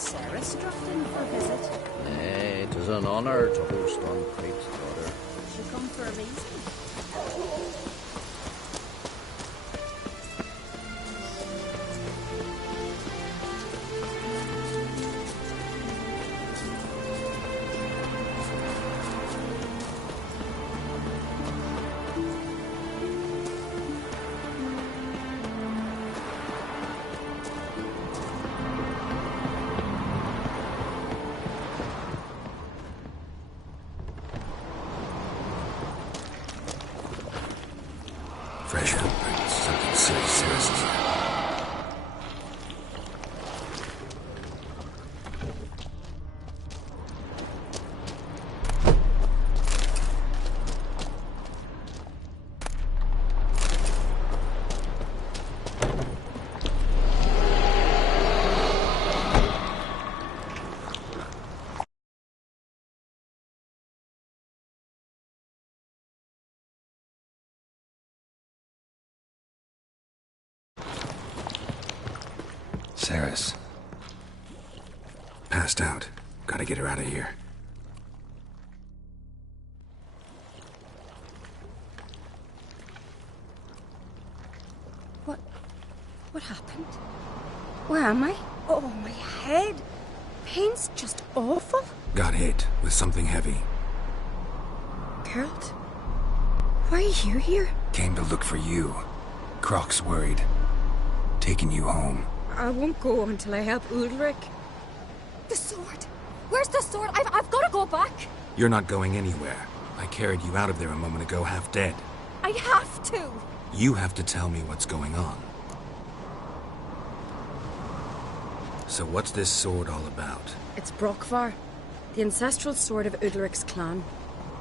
Sarah's dropped in for a visit. Nay, it is an honour to host on Craig's daughter. She'll come for a reason. Fresh footprints, something serious is here. Sarah's passed out. Gotta get her out of here. What happened? Where am I? Oh, my head. Pain's just awful. Got hit with something heavy. Geralt, why are you here? Came to look for you. Croc's worried. Taking you home. I won't go until I help Ulrich. The sword! Where's the sword? I've got to go back! You're not going anywhere. I carried you out of there a moment ago, half dead. I have to! You have to tell me what's going on. So what's this sword all about? It's Brokvar, the ancestral sword of Udalric's clan.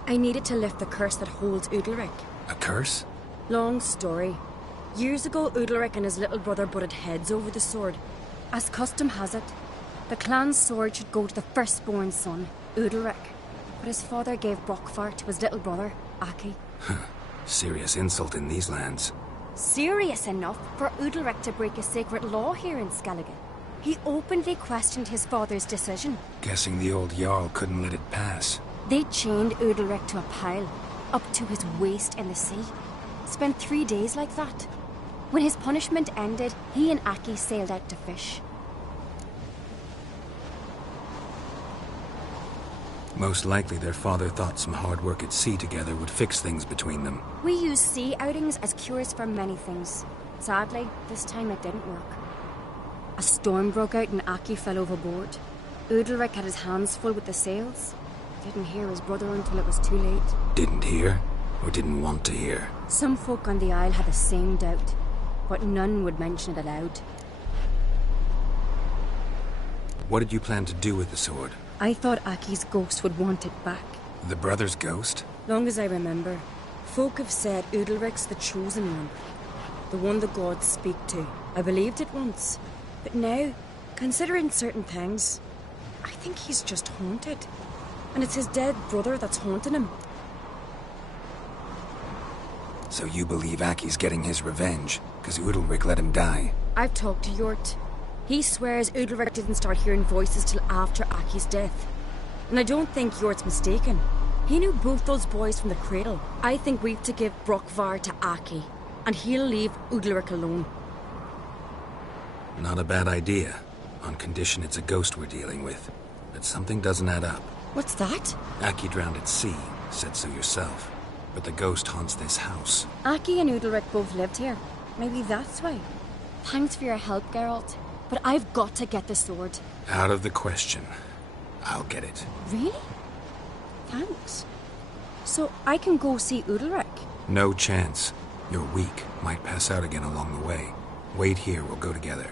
I needed to lift the curse that holds Udalric. A curse? Long story. Years ago, Udalric and his little brother butted heads over the sword. As custom has it, the clan's sword should go to the firstborn son, Udalric. But his father gave Brokvar to his little brother, Aki. Serious insult in these lands. Serious enough for Udalric to break a sacred law here in Skellige. He openly questioned his father's decision. Guessing the old Jarl couldn't let it pass. They chained Udalric to a pile, up to his waist in the sea. Spent 3 days like that. When his punishment ended, he and Aki sailed out to fish. Most likely their father thought some hard work at sea together would fix things between them. We use sea outings as cures for many things. Sadly, this time it didn't work. A storm broke out and Aki fell overboard. Udalric had his hands full with the sails. Didn't hear his brother until it was too late. Didn't hear? Or didn't want to hear? Some folk on the Isle had the same doubt, but none would mention it aloud. What did you plan to do with the sword? I thought Aki's ghost would want it back. The brother's ghost? Long as I remember, folk have said Udalric's the chosen one. The one the gods speak to. I believed it once. But now, considering certain things, I think he's just haunted. And it's his dead brother that's haunting him. So you believe Aki's getting his revenge, because Udalric let him die? I've talked to Yort. He swears Udalric didn't start hearing voices till after Aki's death. And I don't think Yort's mistaken. He knew both those boys from the cradle. I think we've to give Brokvar to Aki, and he'll leave Udalric alone. Not a bad idea, on condition it's a ghost we're dealing with. But something doesn't add up. What's that? Aki drowned at sea, said so yourself. But the ghost haunts this house. Aki and Udalric both lived here. Maybe that's why. Thanks for your help, Geralt. But I've got to get the sword. Out of the question. I'll get it. Really? Thanks. So I can go see Udalric? No chance. You're weak. Might pass out again along the way. Wait here, we'll go together.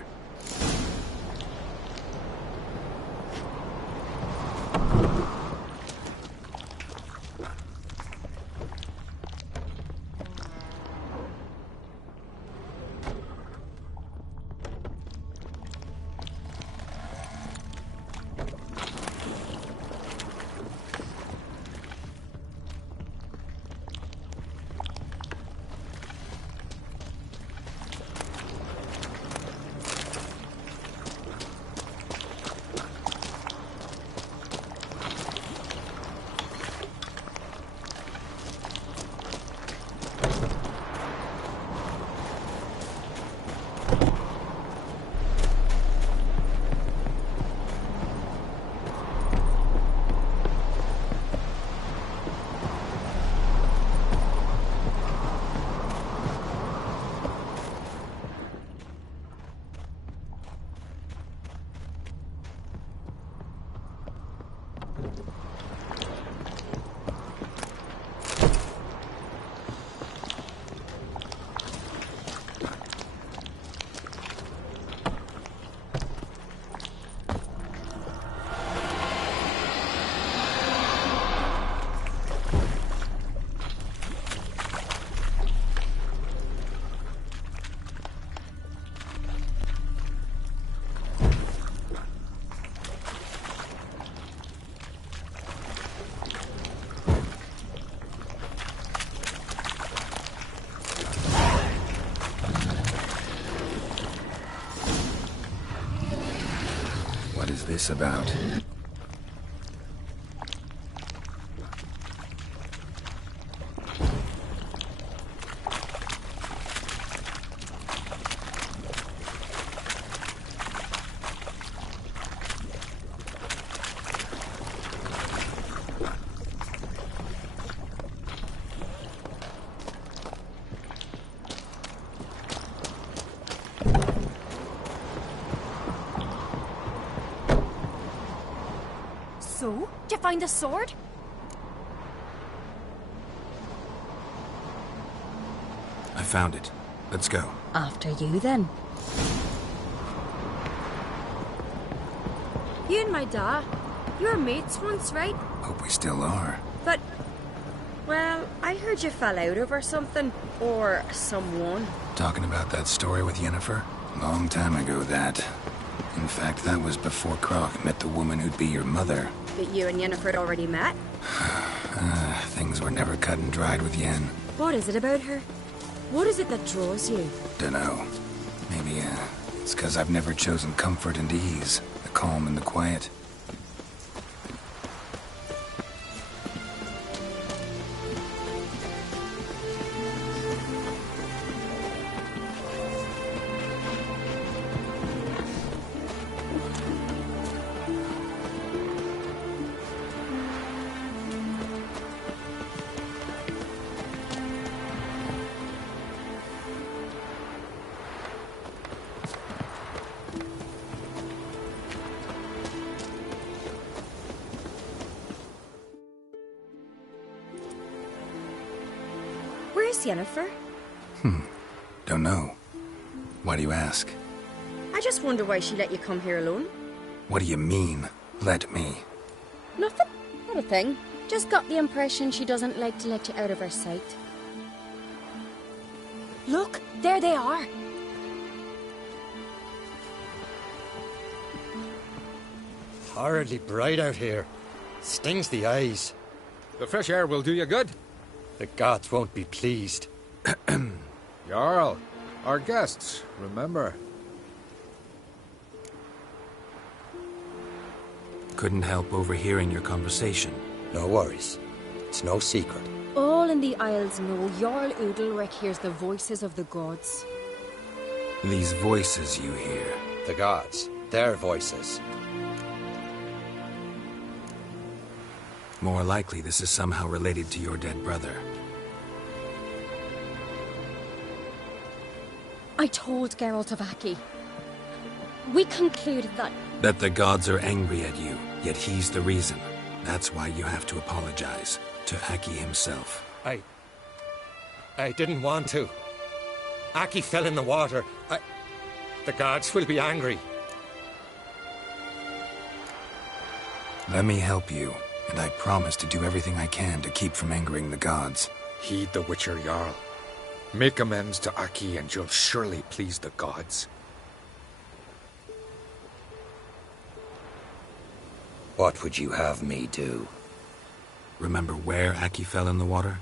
What is this about? So? Did you find the sword? I found it. Let's go. After you, then. You and my dad, you were mates once, right? Hope we still are. But, well, I heard you fell out over something. Or someone. Talking about that story with Yennefer? Long time ago, that. In fact, that was before Croc met the woman who'd be your mother. But you and Yennefer had already met? Things were never cut and dried with Yen. What is it about her? What is it that draws you? Dunno. Maybe, it's because I've never chosen comfort and ease. The calm and the quiet. Where's Yennefer? Don't know. Why do you ask? I just wonder why she let you come here alone. What do you mean, let me? Nothing. Not a thing. Just got the impression she doesn't like to let you out of her sight. Look, there they are. Horridly bright out here. Stings the eyes. The fresh air will do you good. The gods won't be pleased. Jarl, our guests, remember. Couldn't help overhearing your conversation. No worries. It's no secret. All in the Isles know Jarl Udalric hears the voices of the gods. These voices you hear. The gods. Their voices. More likely this is somehow related to your dead brother. I told Geralt of Aki. We concluded that... That the gods are angry at you, yet he's the reason. That's why you have to apologize. To Aki himself. I didn't want to. Aki fell in the water. The gods will be angry. Let me help you, and I promise to do everything I can to keep from angering the gods. Heed the Witcher, Jarl. Make amends to Aki and you'll surely please the gods. What would you have me do? Remember where Aki fell in the water?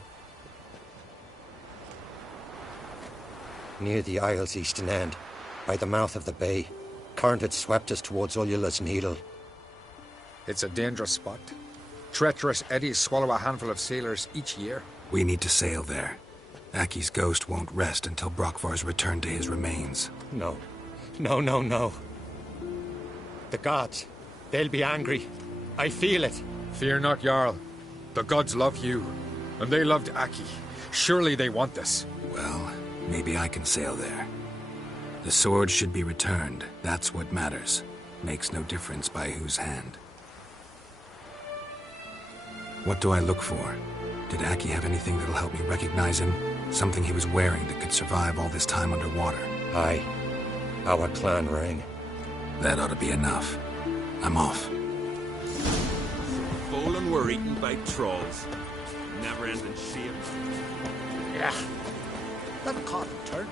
Near the Isle's eastern end, by the mouth of the bay. Current had swept us towards Ullula's Needle. It's a dangerous spot. Treacherous eddies swallow a handful of sailors each year. We need to sail there. Aki's ghost won't rest until Brokvar's returned to his remains. No. No. The gods, they'll be angry. I feel it. Fear not, Jarl. The gods love you, and they loved Aki. Surely they want this. Well, maybe I can sail there. The sword should be returned. That's what matters. Makes no difference by whose hand. What do I look for? Did Aki have anything that'll help me recognize him? Something he was wearing that could survive all this time underwater? Aye. Our clan ring. That ought to be enough. I'm off. Fallen were eaten by trolls. Never-ending shame. Yeah. Let Cotton turn.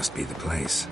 Must be the place.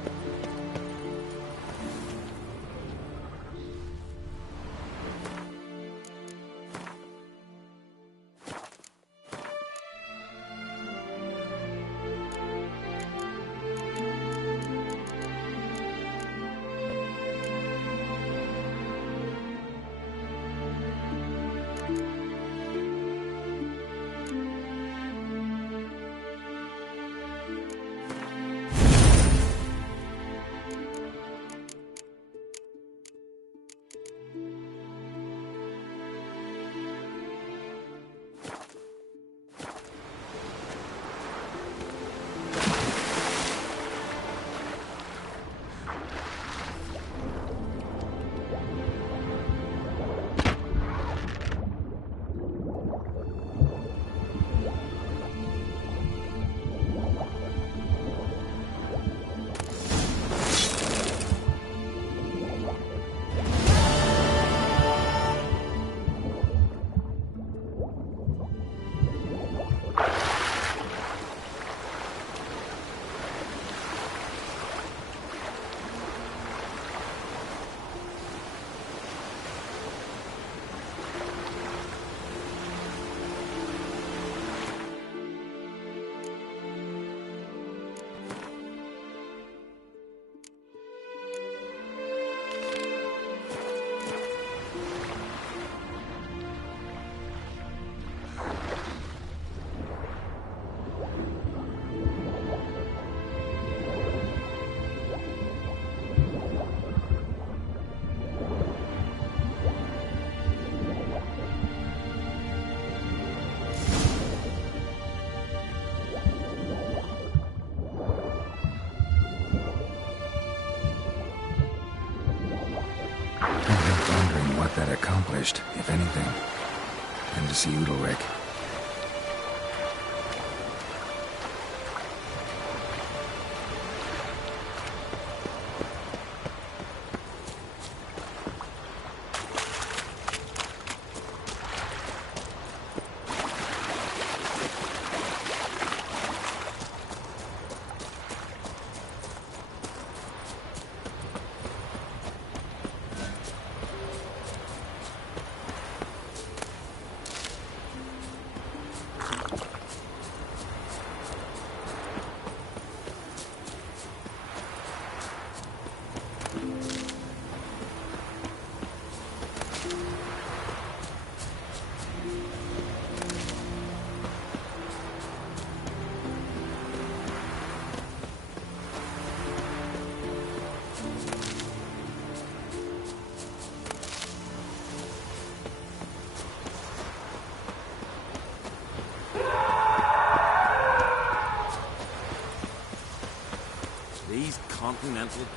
That accomplished, if anything, and to see Udalric.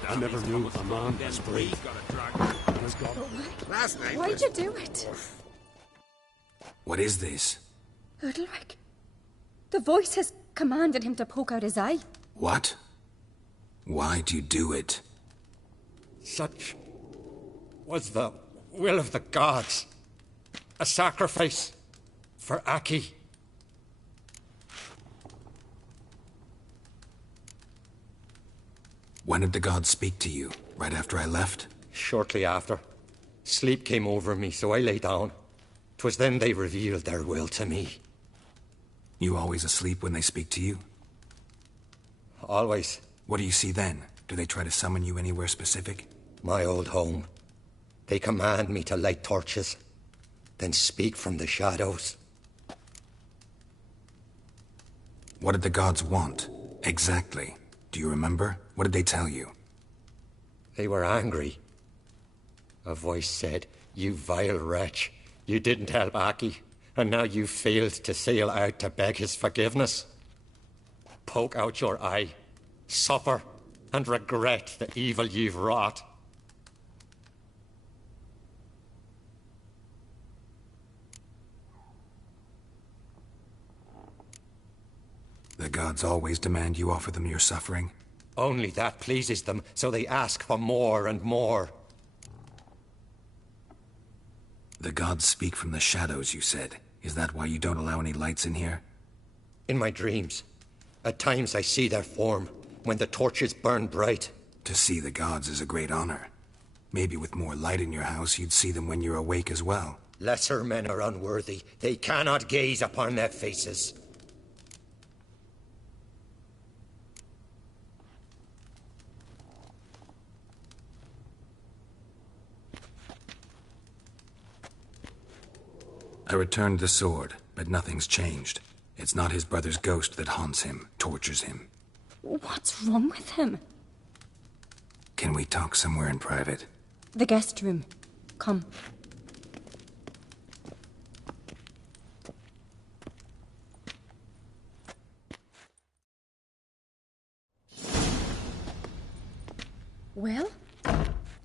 I never knew a man as brave as God. Last night. Why'd you do it? What is this? Udalric. The voice has commanded him to poke out his eye. What? Why'd you do it? Such was the will of the gods. A sacrifice for Aki. When did the gods speak to you? Right after I left? Shortly after. Sleep came over me, so I lay down. 'Twas then they revealed their will to me. You always asleep when they speak to you? Always. What do you see then? Do they try to summon you anywhere specific? My old home. They command me to light torches, then speak from the shadows. What did the gods want? Exactly. Do you remember? What did they tell you? They were angry. A voice said, "You vile wretch. You didn't help Aki, and now you failed to sail out to beg his forgiveness. Poke out your eye, suffer, and regret the evil you've wrought." The gods always demand you offer them your suffering? Only that pleases them, so they ask for more and more. The gods speak from the shadows, you said. Is that why you don't allow any lights in here? In my dreams, at times I see their form, when the torches burn bright. To see the gods is a great honor. Maybe with more light in your house, you'd see them when you're awake as well. Lesser men are unworthy. They cannot gaze upon their faces. I returned the sword, but nothing's changed. It's not his brother's ghost that haunts him, tortures him. What's wrong with him? Can we talk somewhere in private? The guest room. Come. Well,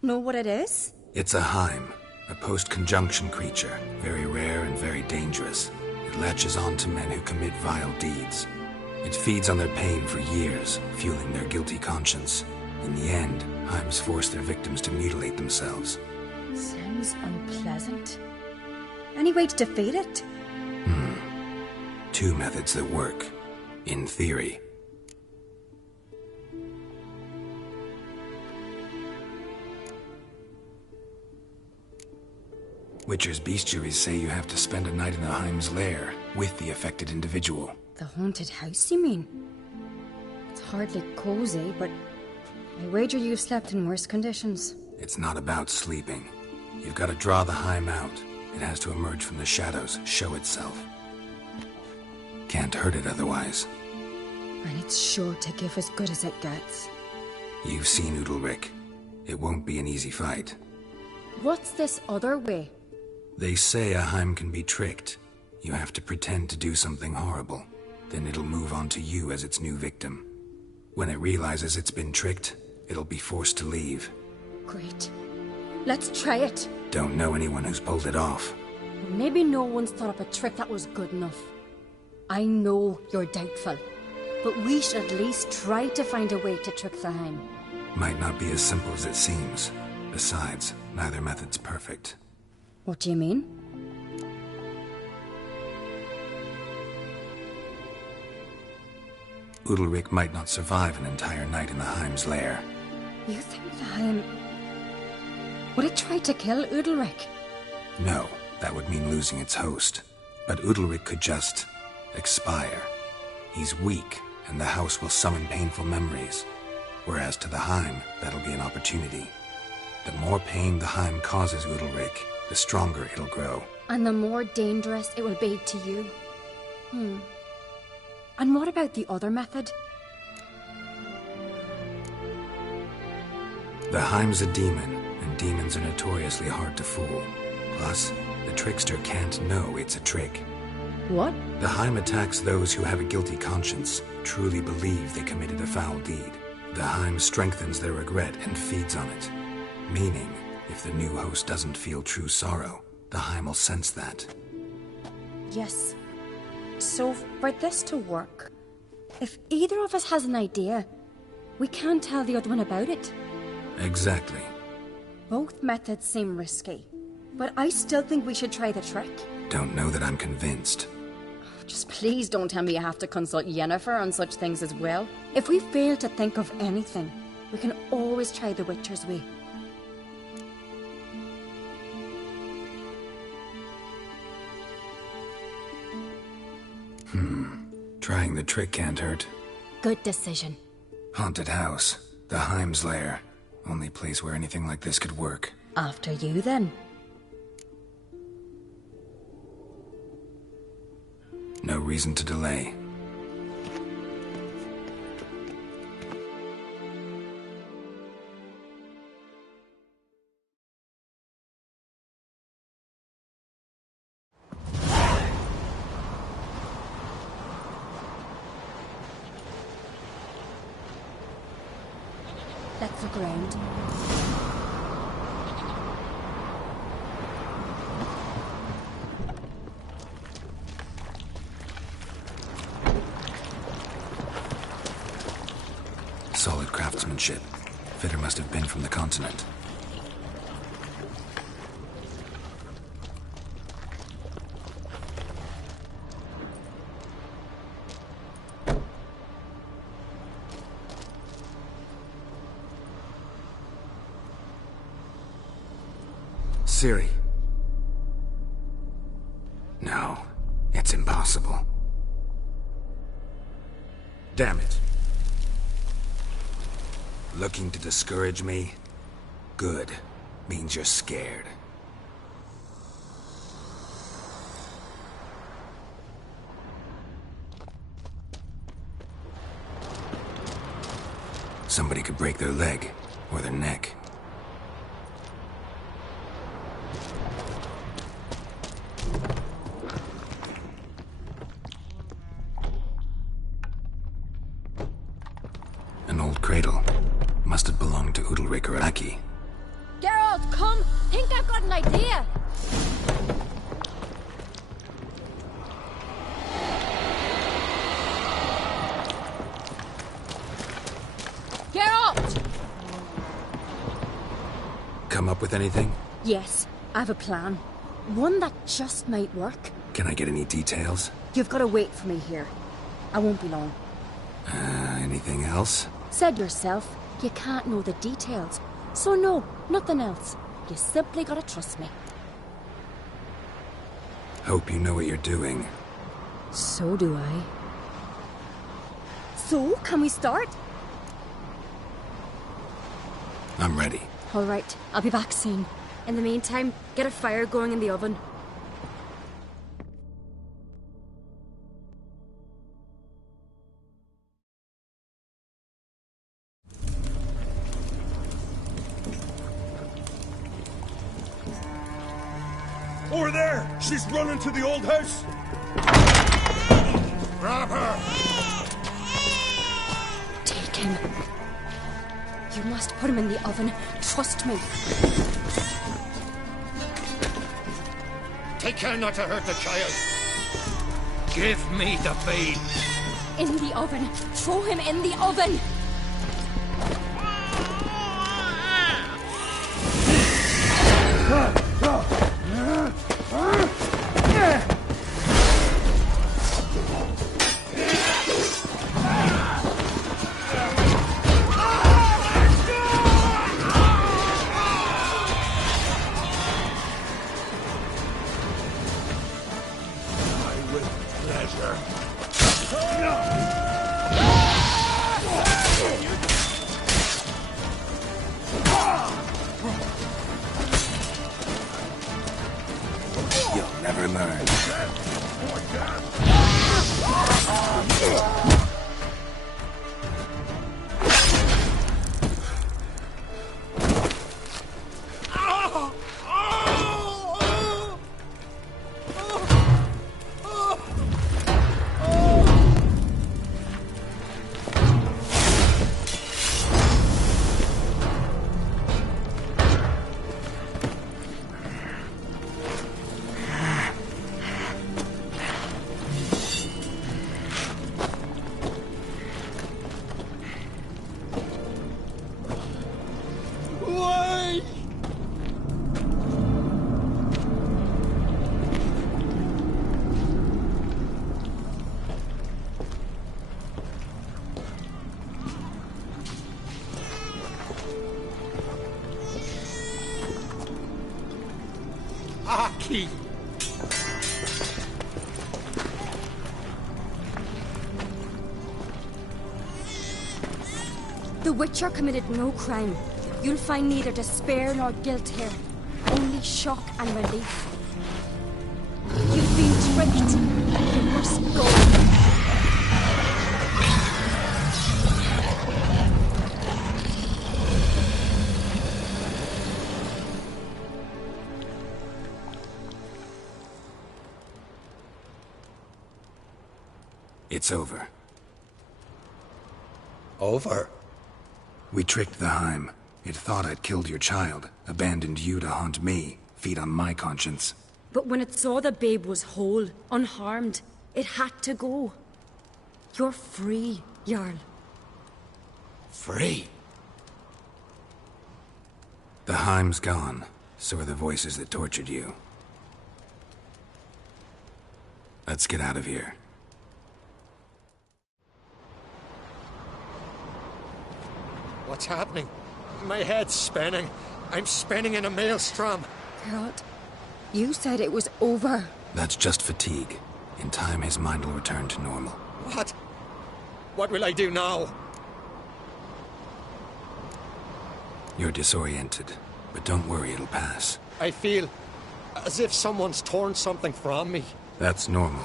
know what it is? It's a Heim, a post-conjunction creature, very rare and very dangerous. It latches on to men who commit vile deeds. It feeds on their pain for years, fueling their guilty conscience. In the end, Heims force their victims to mutilate themselves. Sounds unpleasant. Any way to defeat it? Two methods that work. In theory. Witcher's bestiaries say you have to spend a night in the Heim's lair with the affected individual. The haunted house, you mean? It's hardly cozy, but I wager you've slept in worse conditions. It's not about sleeping. You've got to draw the Heim out. It has to emerge from the shadows, show itself. Can't hurt it otherwise. And it's sure to give as good as it gets. You've seen Udalric. It won't be an easy fight. What's this other way? They say a Heim can be tricked. You have to pretend to do something horrible. Then it'll move on to you as its new victim. When it realizes it's been tricked, it'll be forced to leave. Great. Let's try it. Don't know anyone who's pulled it off. Maybe no one's thought up a trick that was good enough. I know you're doubtful, but we should at least try to find a way to trick the Heim. Might not be as simple as it seems. Besides, neither method's perfect. What do you mean? Udalric might not survive an entire night in the Heim's lair. You think the Heim... Would it try to kill Udalric? No, that would mean losing its host. But Udalric could just... expire. He's weak, and the house will summon painful memories. Whereas to the Heim, that'll be an opportunity. The more pain the Heim causes Udalric, the stronger it'll grow. And the more dangerous it will be to you. And what about the other method? The Heim's a demon, and demons are notoriously hard to fool. Plus, the trickster can't know it's a trick. What? The Heim attacks those who have a guilty conscience, truly believe they committed a foul deed. The Heim strengthens their regret and feeds on it. Meaning, if the new host doesn't feel true sorrow, the Heim will sense that. Yes. So, for this to work, if either of us has an idea, we can't tell the other one about it. Exactly. Both methods seem risky, but I still think we should try the trick. Don't know that I'm convinced. Just please don't tell me you have to consult Yennefer on such things as well. If we fail to think of anything, we can always try the Witcher's way. Trying the trick can't hurt. Good decision. Haunted house. The Heim's lair. Only place where anything like this could work. After you, then. No reason to delay. Let's look around. Solid craftsmanship. Fitter must have been from the continent. Ciri. No, it's impossible. Damn it. Looking to discourage me? Good. Means you're scared. Somebody could break their leg, or their neck. An old cradle. Must have belonged to Udalryk or Aki. Geralt, come! Think I've got an idea! Geralt! Come up with anything? Yes, I have a plan. One that just might work. Can I get any details? You've got to wait for me here. I won't be long. Anything else? Said yourself, you can't know the details. So no, nothing else. You simply gotta trust me. Hope you know what you're doing. So do I. So, can we start? I'm ready. All right, I'll be back soon. In the meantime, get a fire going in the oven. Over there! She's running to the old house! Grab her! Take him. You must put him in the oven. Trust me. Take care not to hurt the child. Give me the babe. In the oven. Throw him in the oven. You'll never learn. Aki! The Witcher committed no crime. You'll find neither despair nor guilt here. Only shock and relief. You've been tricked. You must go. It's over. Over? We tricked the Heim. It thought I'd killed your child, abandoned you to haunt me, feed on my conscience. But when it saw the babe was whole, unharmed, it had to go. You're free, Jarl. Free? The Heim's gone, so are the voices that tortured you. Let's get out of here. What's happening? My head's spinning. I'm spinning in a maelstrom. Geralt, you said it was over. That's just fatigue. In time, his mind will return to normal. What? What will I do now? You're disoriented, but don't worry, it'll pass. I feel as if someone's torn something from me. That's normal.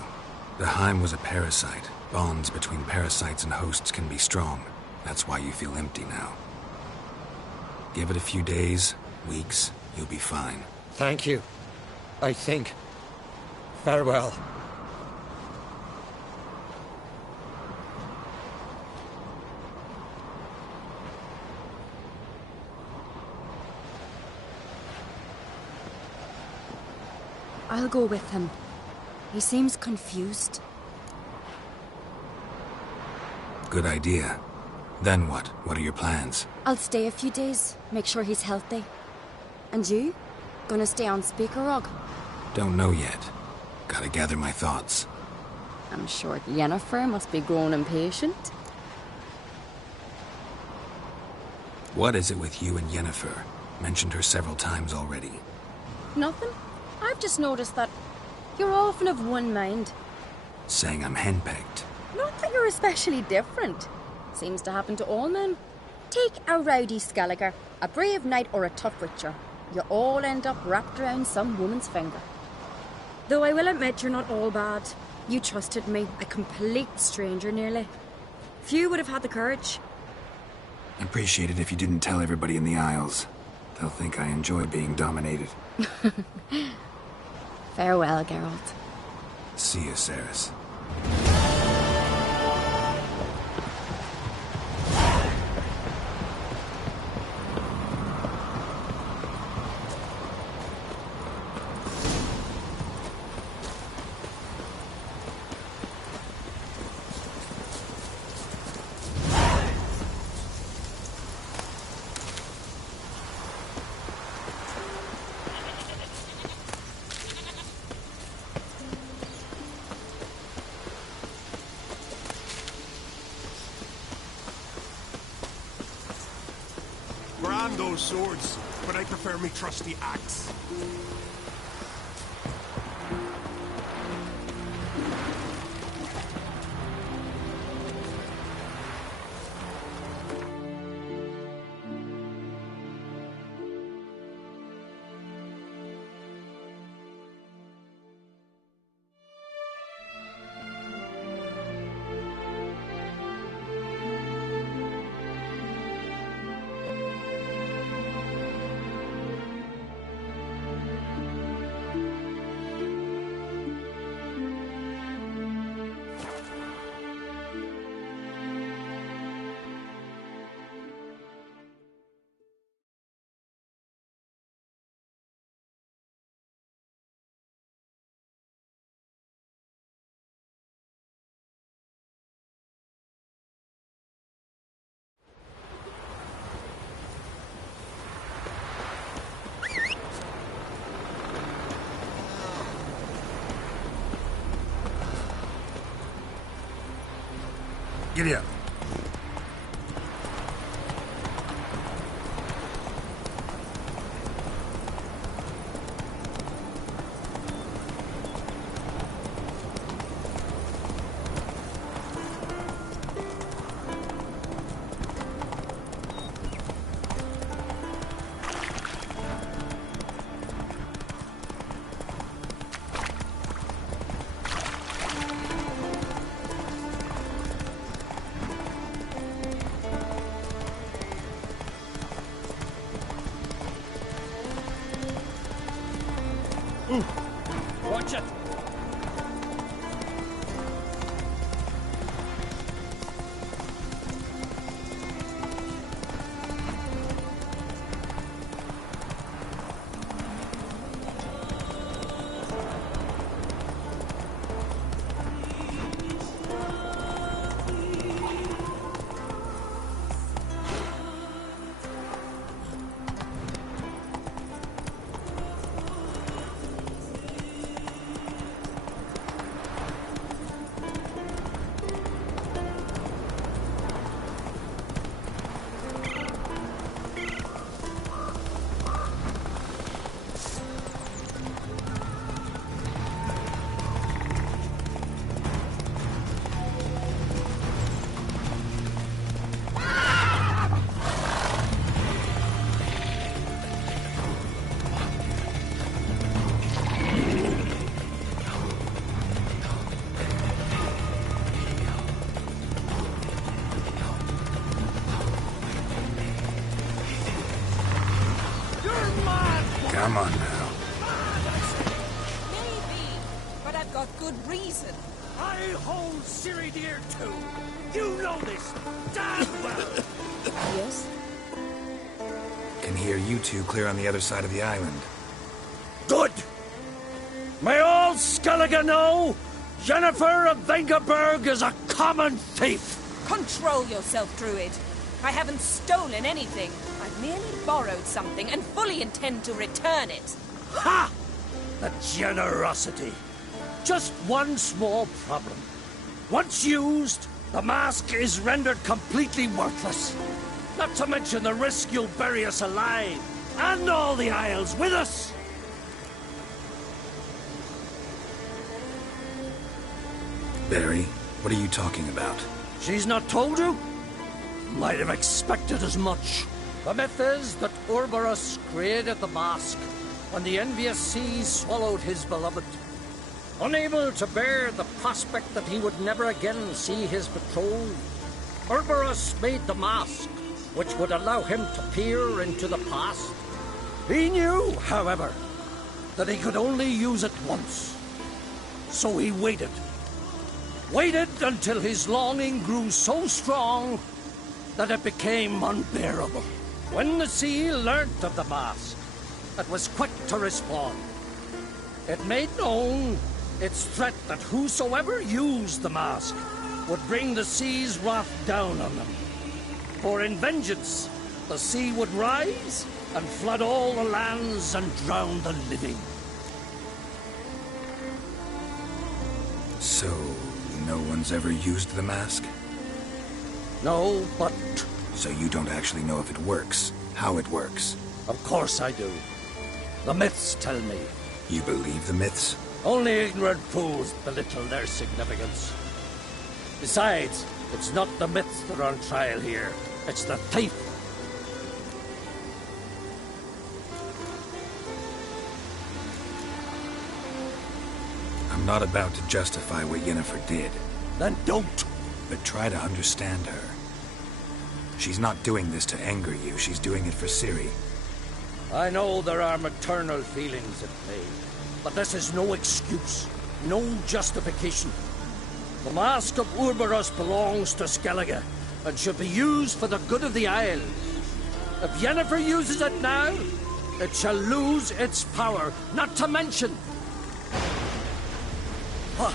The Heim was a parasite. Bonds between parasites and hosts can be strong. That's why you feel empty now. Give it a few days, weeks, you'll be fine. Thank you. I think. Farewell. I'll go with him. He seems confused. Good idea. Then what? What are your plans? I'll stay a few days, make sure he's healthy. And you? Gonna stay on Speaker Rock? Don't know yet. Gotta gather my thoughts. I'm sure Yennefer must be growing impatient. What is it with you and Yennefer? Mentioned her several times already. Nothing. I've just noticed that you're often of one mind. Saying I'm henpecked. Not that you're especially different. Seems to happen to all men. Take a rowdy Skelliger, a brave knight or a tough witcher. You all end up wrapped around some woman's finger. Though I will admit you're not all bad. You trusted me, a complete stranger nearly. Few would have had the courage. I'd appreciate it if you didn't tell everybody in the Isles. They'll think I enjoy being dominated. Farewell, Geralt. See you, Ceres. Grand those swords, but I prefer me trusty axe. Giddy up. Watch it! Come on now. Maybe, but I've got good reason. I hold Ciri dear too. You know this damn well. Yes? Can hear you two clear on the other side of the island. Good. May all Skellige know Jennifer of Vengerberg is a common thief. Control yourself, Druid. I haven't stolen anything. I've merely borrowed something and fully intend to return it. Ha! The generosity. Just one small problem. Once used, the mask is rendered completely worthless. Not to mention the risk you'll bury us alive, and all the Isles with us. Barry, what are you talking about? She's not told you? Might have expected as much. The myth is that Ouroboros created the mask when the envious seas swallowed his beloved. Unable to bear the prospect that he would never again see his betrothed, Ouroboros made the mask, which would allow him to peer into the past. He knew, however, that he could only use it once. So he waited. Waited until his longing grew so strong that it became unbearable. When the sea learnt of the mask, it was quick to respond. It made known its threat that whosoever used the mask would bring the sea's wrath down on them. For in vengeance, the sea would rise and flood all the lands and drown the living. So, no one's ever used the mask? No, but So you don't actually know if it works, how it works? of course I do. The myths tell me. You believe the myths? Only ignorant fools belittle their significance. Besides, it's not the myths that are on trial here. It's the thief. I'm not about to justify what Yennefer did, Then don't. but try to understand her. She's not doing this to anger you, she's doing it for Ciri. I know there are maternal feelings at play, but this is no excuse, no justification. The Mask of Ouroboros belongs to Skellige, and should be used for the good of the Isles. If Yennefer uses it now, it shall lose its power, not to mention... What?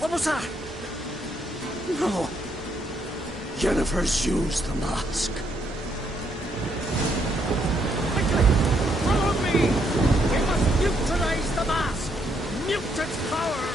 What was that? No. Yennefer's used the mask. Quickly! Follow me! We must neutralize the mask! Mute its power!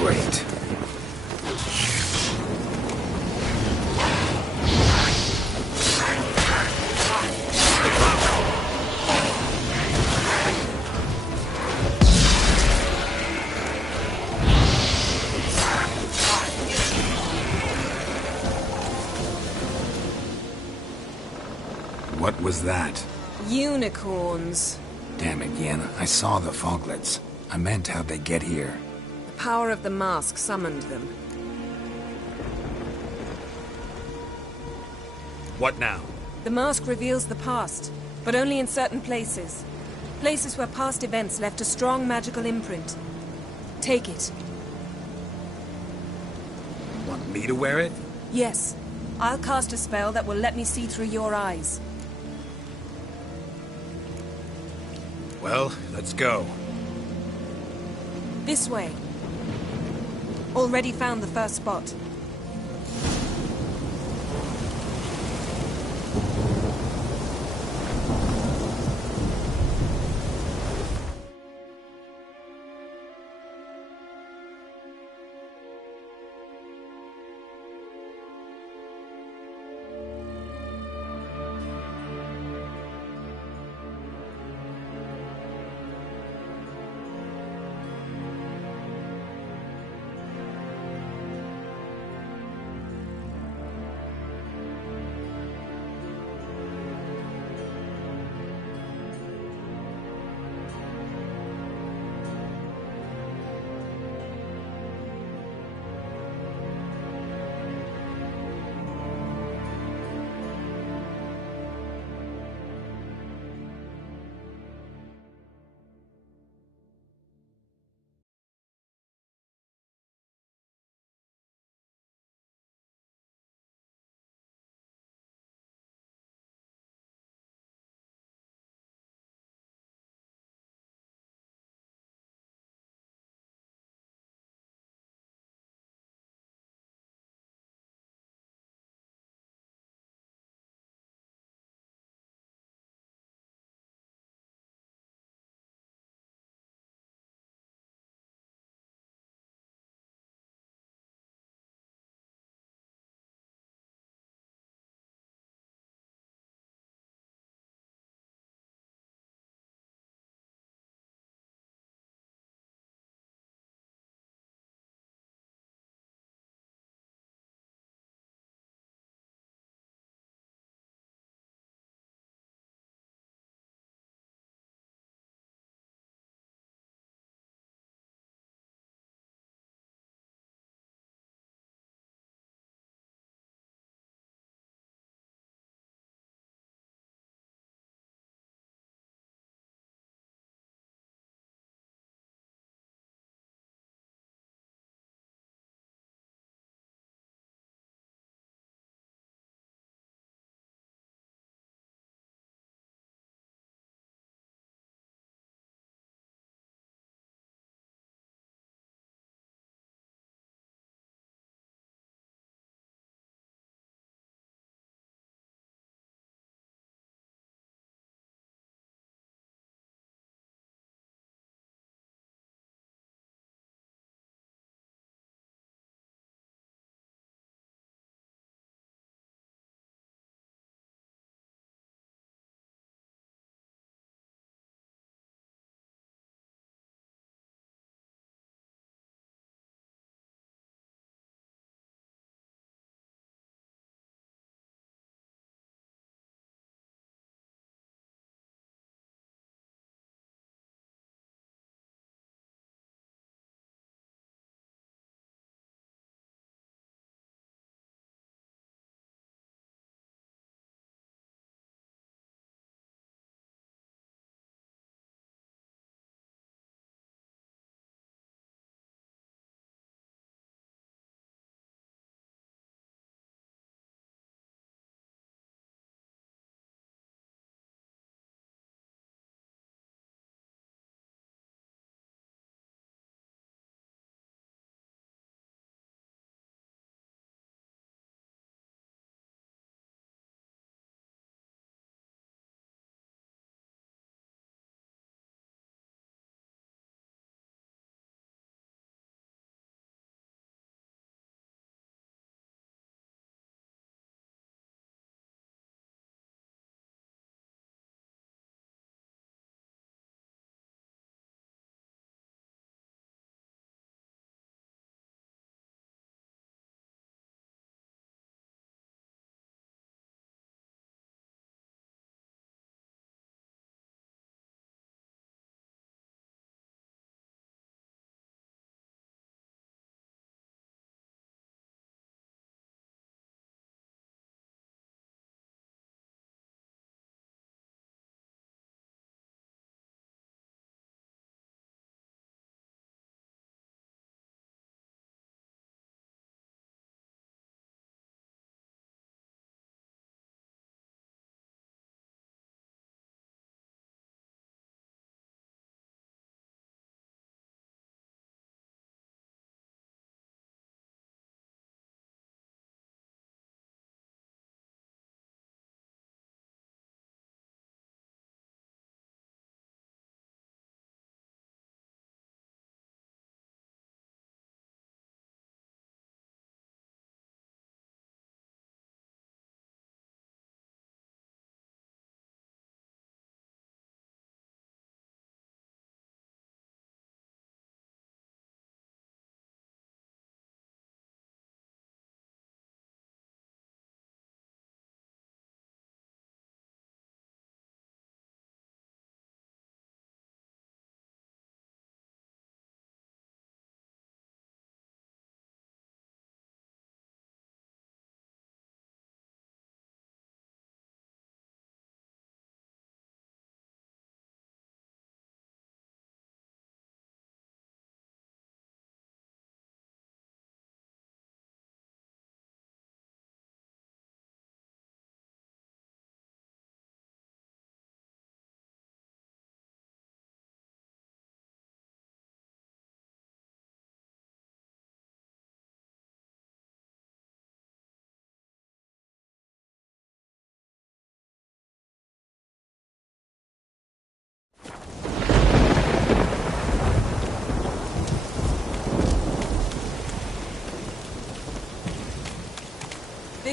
Great. What was that? Unicorns. Damn it, Yenna. I saw the foglets. I meant how'd they get here. The power of the mask summoned them. What now? The mask reveals the past, but only in certain places. Places where past events left a strong magical imprint. Take it. Want me to wear it? Yes. I'll cast a spell that will let me see through your eyes. Well, let's go. This way. Already found the first spot.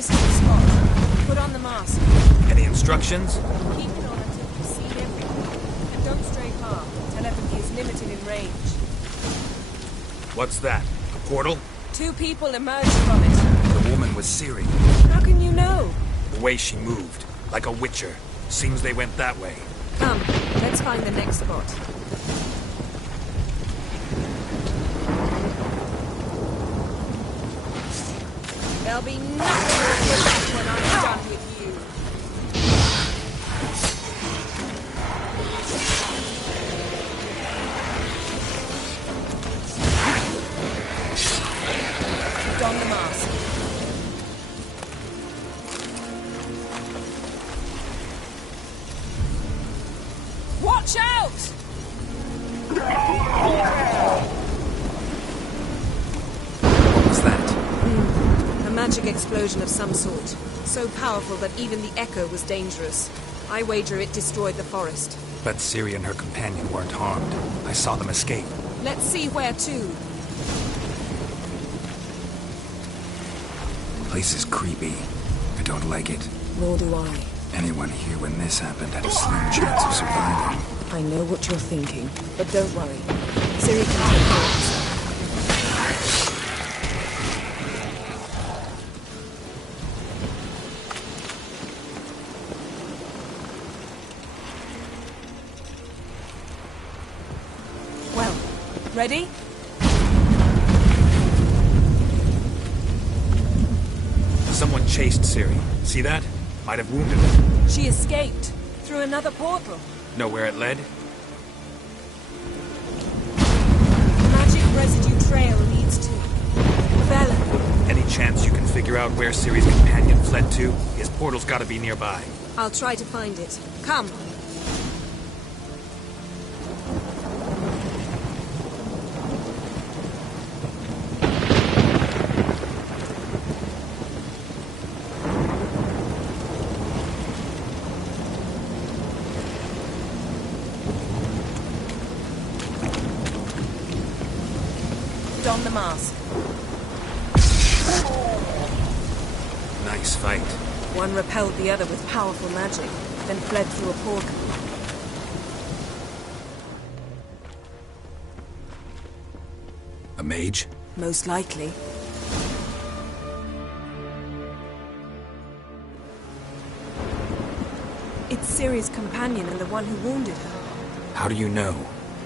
This is the spot. Put on the mask. Any instructions? Keep it on until you've seen everything. And don't stray far. Telepathy is limited in range. What's that? A portal? 2 people emerged from it. The woman was Ciri. How can you know? The way she moved. Like a witcher. Seems they went that way. Come, let's find the next spot. There'll be nothing left when I'm done with you. Don the mask. Watch out! What was that? A magic explosion of some sort. So powerful that even the echo was dangerous. I wager it destroyed the forest. But Ciri and her companion weren't harmed. I saw them escape. Let's see where to. Place is creepy. I don't like it. Nor do I. Anyone here when this happened had a slim chance of surviving. I know what you're thinking, but don't worry. Ciri can take care of herself. Well, ready? Someone chased Ciri. See that? Might have wounded her. She escaped through another portal. Know where it led? Magic residue trail leads to Bella. Any chance you can figure out where Ciri's companion fled to? His portal's gotta be nearby. I'll try to find it. Come. Don the mask. Nice fight. One repelled the other with powerful magic, then fled through a portal. A mage? Most likely. It's Ciri's companion and the one who wounded her. How do you know?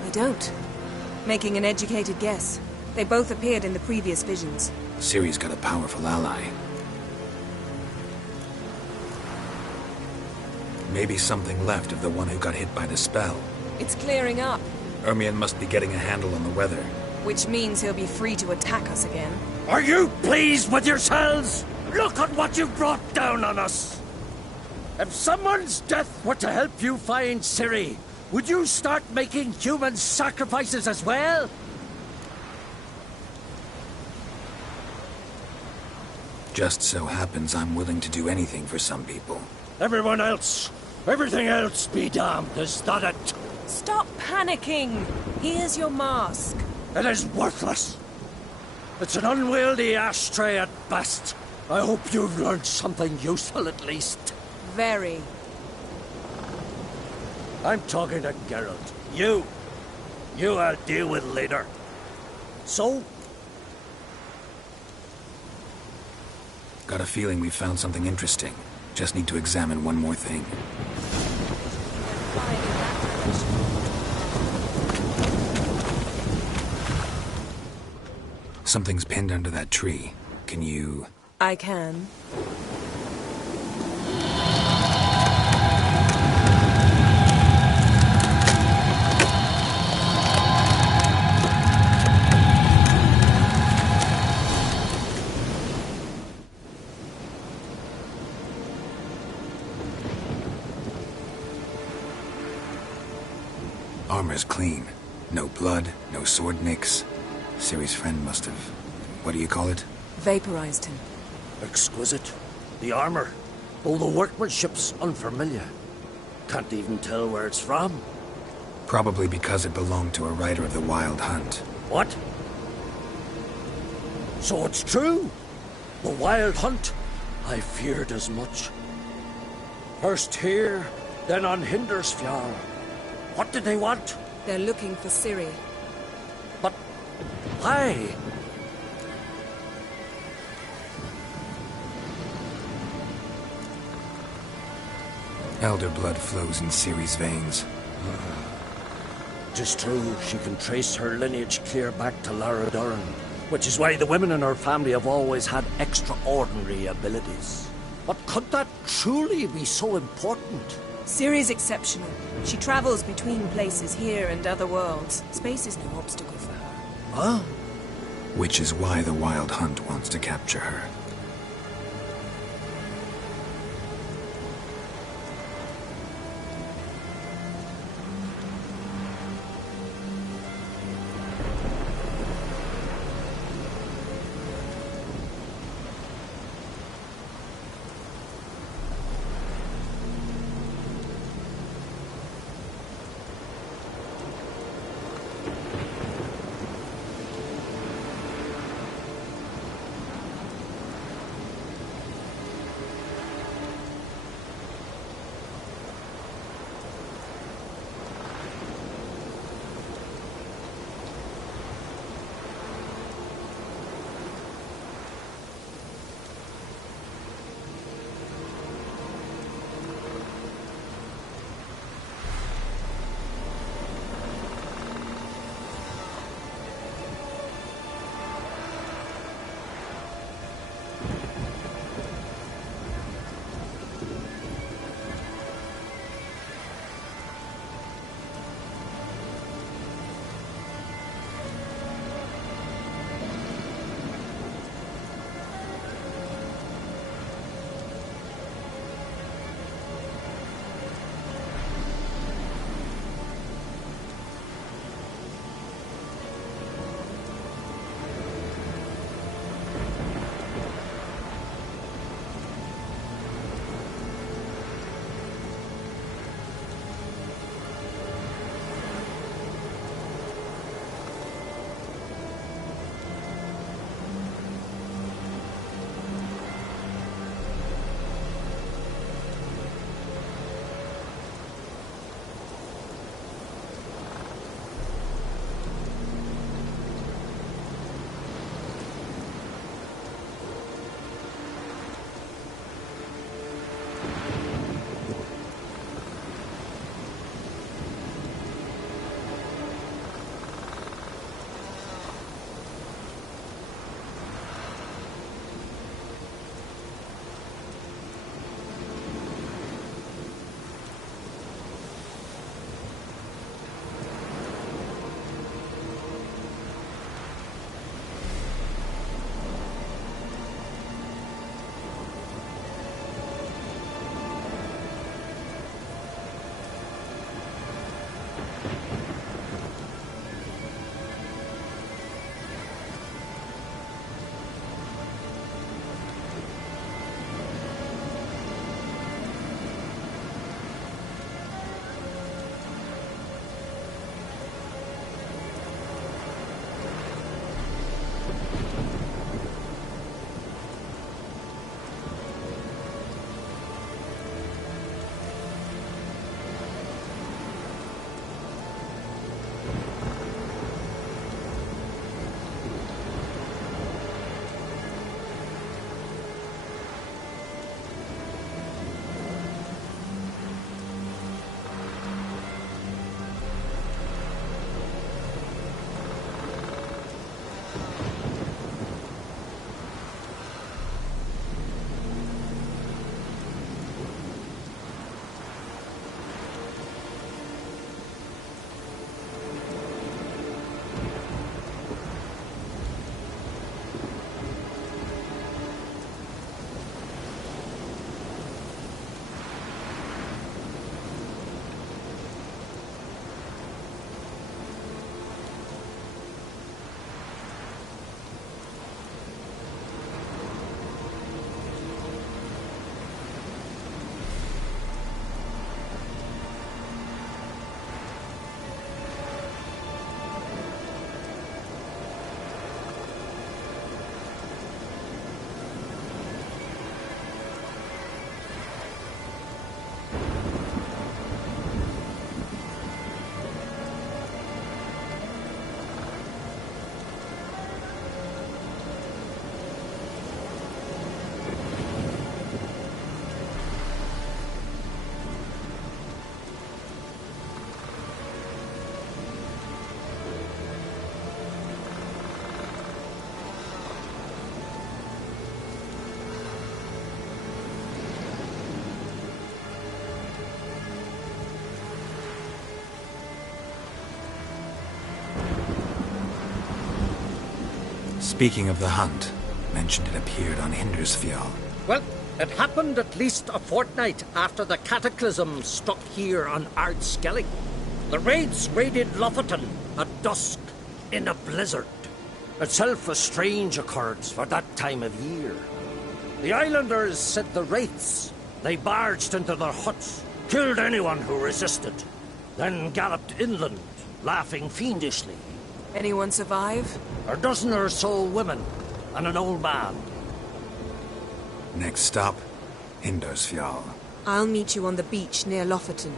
I don't. Making an educated guess. They both appeared in the previous visions. Ciri's got a powerful ally. Maybe something left of the one who got hit by the spell. It's clearing up, Ermion must be getting a handle on the weather. which means he'll be free to attack us again. Are you pleased with yourselves? Look at what you've brought down on us! If someone's death were to help you find Ciri, would you start making human sacrifices as well? Just so happens I'm willing to do anything for some people. Everyone else, everything else be damned, is that it? Stop panicking! Here's your mask. It is worthless. It's an unwieldy ashtray at best. I hope you've learned something useful at least. Very. I'm talking to Geralt. You I'll deal with later. So, Got a feeling we found something interesting. Just need to examine one more thing. Something's pinned under that tree. Can you... I can. Armor's clean. No blood, no sword nicks. Ciri's friend must have... What do you call it? Vaporized him. exquisite. The armor, all the workmanship's unfamiliar. Can't even tell where it's from. Probably because it belonged to a rider of the Wild Hunt. What? So it's true? The Wild Hunt? I feared as much. First here, then on Hindersfjall. What did they want? They're looking for Ciri. But why? Elder blood flows in Ciri's veins. Tis true, she can trace her lineage clear back to Lara Duran, which is why the women in her family have always had extraordinary abilities. But could that truly be so important? Ciri's exceptional. She travels between places here and other worlds. Space is no obstacle for her. Huh? Which is why the Wild Hunt wants to capture her. Speaking of the hunt, mentioned it appeared on Hindersfjall. Well, it happened at least a fortnight after the cataclysm struck here on Ardskellig. The raids raided Lofoten at dusk in a blizzard. Itself a strange occurrence for that time of year. The islanders said the wraiths. They barged into their huts, killed anyone who resisted, then galloped inland, laughing fiendishly. Anyone survive? A dozen or so women and an old man. Next stop, Hindersfjall. I'll meet you on the beach near Lofoten.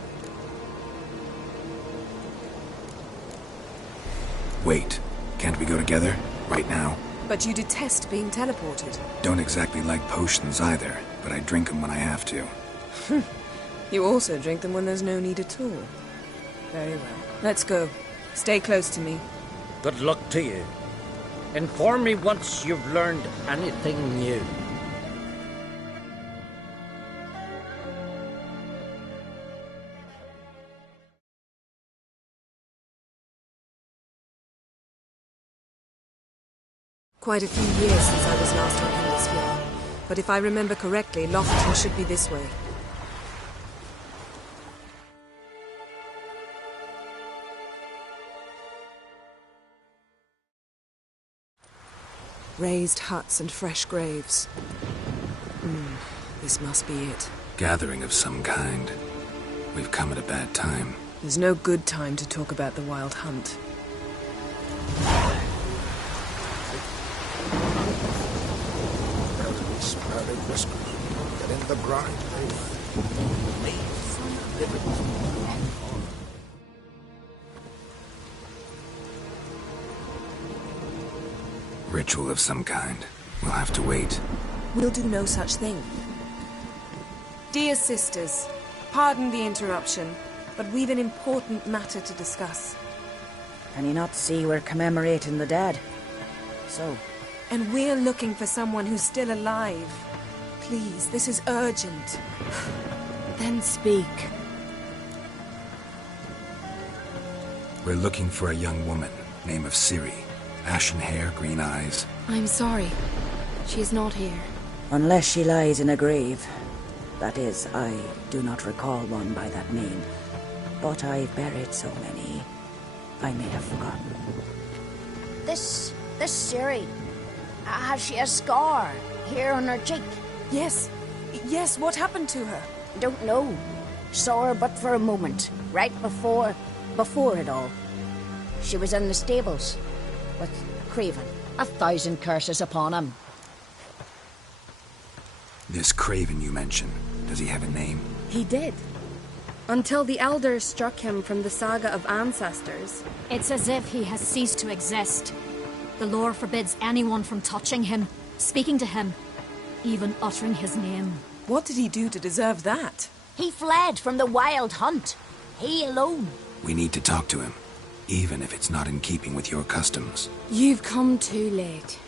Wait, can't we go together? Right now? But you detest being teleported. Don't exactly like potions either, but I drink them when I have to. You also drink them when there's no need at all. Very well. Let's go. Stay close to me. Good luck to you. Inform me once you've learned anything new. Quite a few years since I was last on Hindersfjall. But if I remember correctly, Lofoten should be this way. Raised huts and fresh graves. This must be it. Gathering of some kind. We've come at a bad time. There's no good time to talk about the Wild Hunt. Get in the grind, Ritual of some kind. We'll have to wait. We'll do no such thing. Dear sisters, pardon the interruption, but we've an important matter to discuss. Can you not see we're commemorating the dead? So? And we're looking for someone who's still alive. Please, this is urgent. Then speak. We're looking for a young woman, name of Ciri. Ashen hair, green eyes. I'm sorry. She is not here. Unless she lies in a grave. That is, I do not recall one by that name. But I've buried so many, I may have forgotten. This Ciri, has she a scar here on her cheek? Yes. Yes, what happened to her? Don't know. Saw her but for a moment, right before it all. She was in the stables with Craven. 1,000 curses upon him. This Craven you mentioned, does he have a name? He did. Until the elders struck him from the saga of ancestors. It's as if he has ceased to exist. The lore forbids anyone from touching him, speaking to him, even uttering his name. What did he do to deserve that? He fled from the Wild Hunt. He alone. We need to talk to him, even if it's not in keeping with your customs. You've come too late.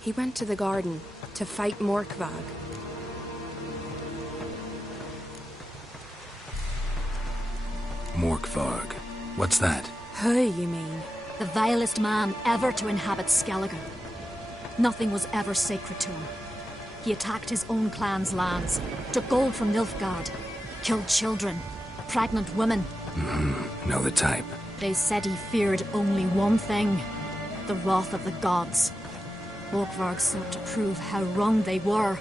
He went to the garden to fight Morkvag. Morkvarg. What's that? Who, you mean? The vilest man ever to inhabit Skellige. Nothing was ever sacred to him. He attacked his own clan's lands, took gold from Nilfgaard, killed children, pregnant women. Know the type. They said he feared only one thing, the wrath of the gods. Morkvarg sought to prove how wrong they were,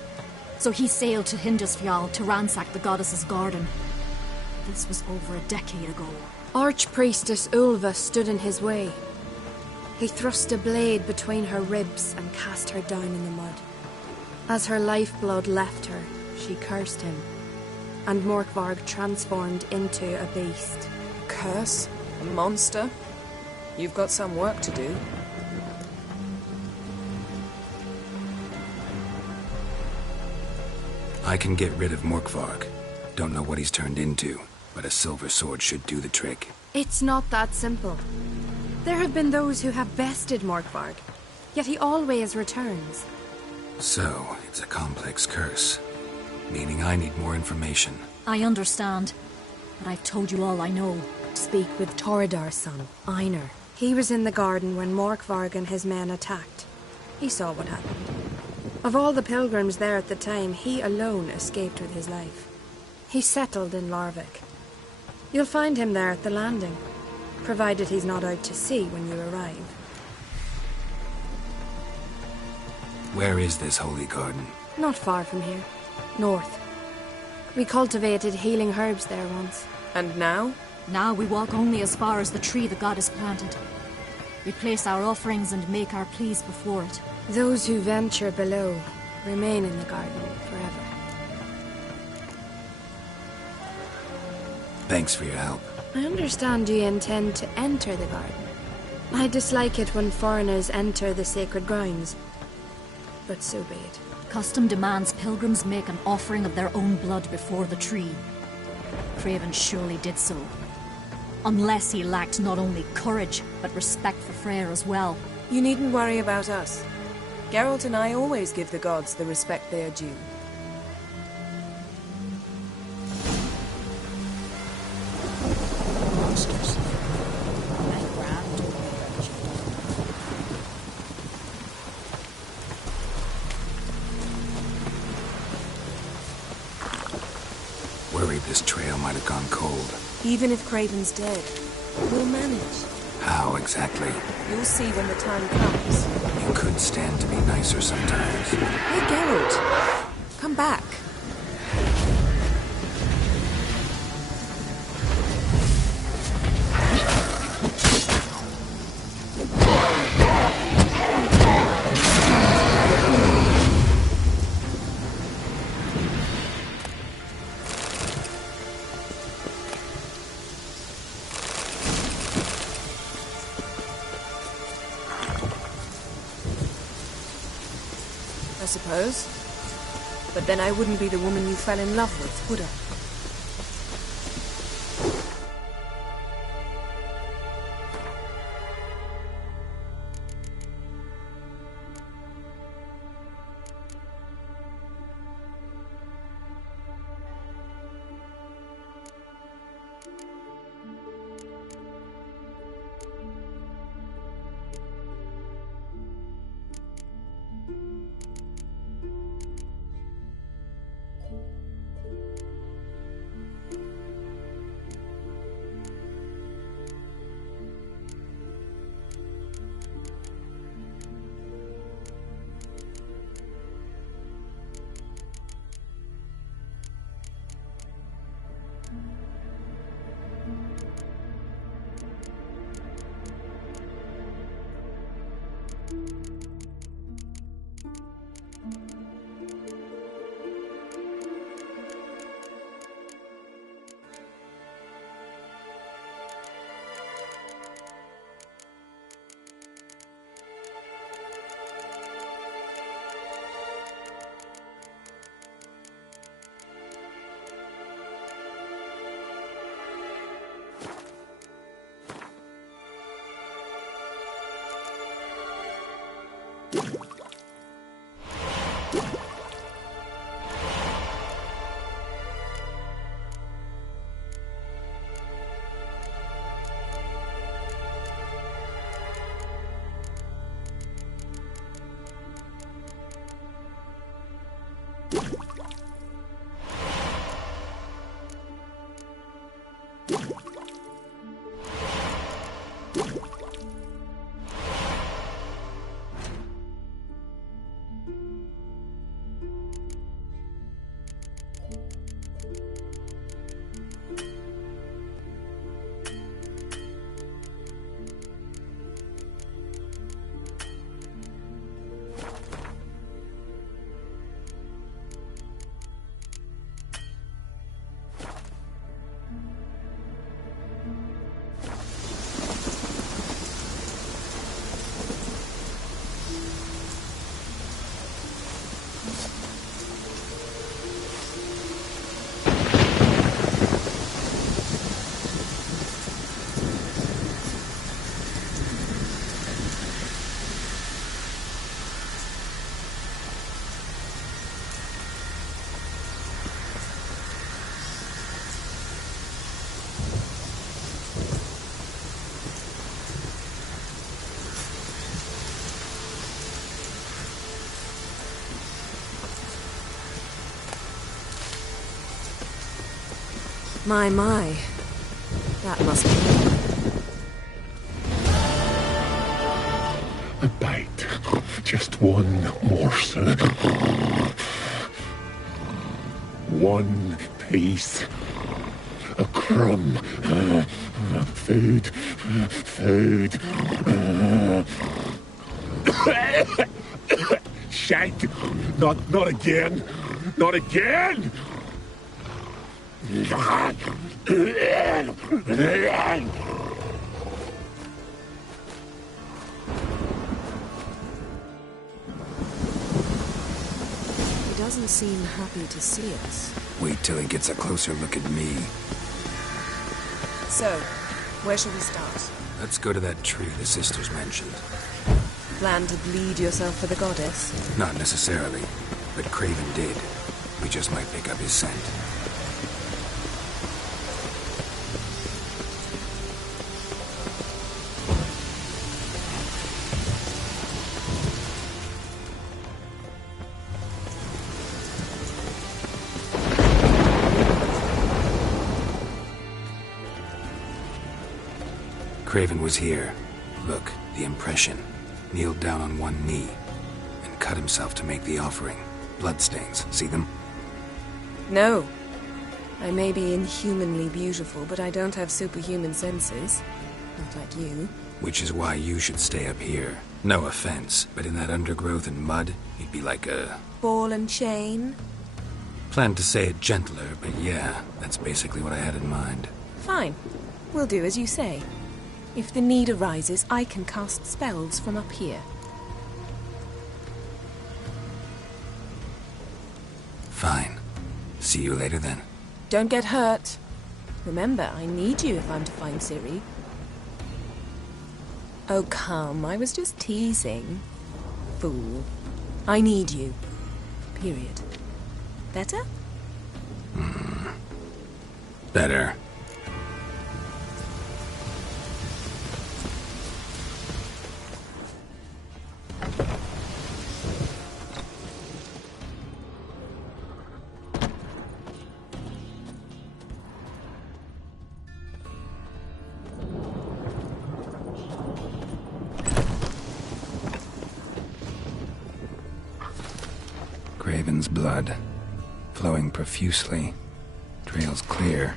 so he sailed to Hindersfjall to ransack the goddess's garden. This was over a decade ago. Archpriestess Ulva stood in his way. He thrust a blade between her ribs and cast her down in the mud. As her lifeblood left her, she cursed him, and Morkvarg transformed into a beast. Curse? A monster? You've got some work to do. I can get rid of Morkvarg. Don't know what he's turned into, but a silver sword should do the trick. It's not that simple. There have been those who have bested Morkvarg, yet he always returns. So, it's a complex curse, meaning I need more information. I understand, but I've told you all I know. Speak with Torridar's son, Einar. He was in the garden when Morkvarg and his men attacked. He saw what happened. Of all the pilgrims there at the time, he alone escaped with his life. He settled in Larvik. You'll find him there at the landing, provided he's not out to sea when you arrive. Where is this holy garden? Not far from here. North. We cultivated healing herbs there once. And now? Now we walk only as far as the tree the goddess planted. We place our offerings and make our pleas before it. Those who venture below remain in the garden forever. Thanks for your help. I understand you intend to enter the garden. I dislike it when foreigners enter the sacred grounds. But so be it. Custom demands pilgrims make an offering of their own blood before the tree. Craven surely did so. Unless he lacked not only courage, but respect for Freyr as well. You needn't worry about us. Geralt and I always give the gods the respect they are due. Monsters. Worried this trail might have gone cold. Even if Craven's dead, we'll manage. How exactly? You'll see when the time comes. You could stand to be nicer sometimes. Hey, Geralt. Come back. I suppose. But then I wouldn't be the woman you fell in love with, would I? My. That must be... A bite. Just one morsel. One piece. A crumb. Food. Shite. Not again. Not again. He doesn't seem happy to see us. Wait till he gets a closer look at me. So, where shall we start? Let's go to that tree the sisters mentioned. Plan to bleed yourself for the goddess? Not necessarily, but Craven did. We just might pick up his scent. Craven was here. Look, the impression. Kneeled down on one knee and cut himself to make the offering. Bloodstains. See them? No. I may be inhumanly beautiful, but I don't have superhuman senses. Not like you. Which is why you should stay up here. No offense, but in that undergrowth and mud, you'd be like a... ball and chain? Planned to say it gentler, but yeah, that's basically what I had in mind. Fine. We'll do as you say. If the need arises, I can cast spells from up here. Fine. See you later then. Don't get hurt. Remember, I need you if I'm to find Ciri. Oh, come. I was just teasing. Fool. I need you. Period. Better? Better. Craven's blood, flowing profusely, trails clear,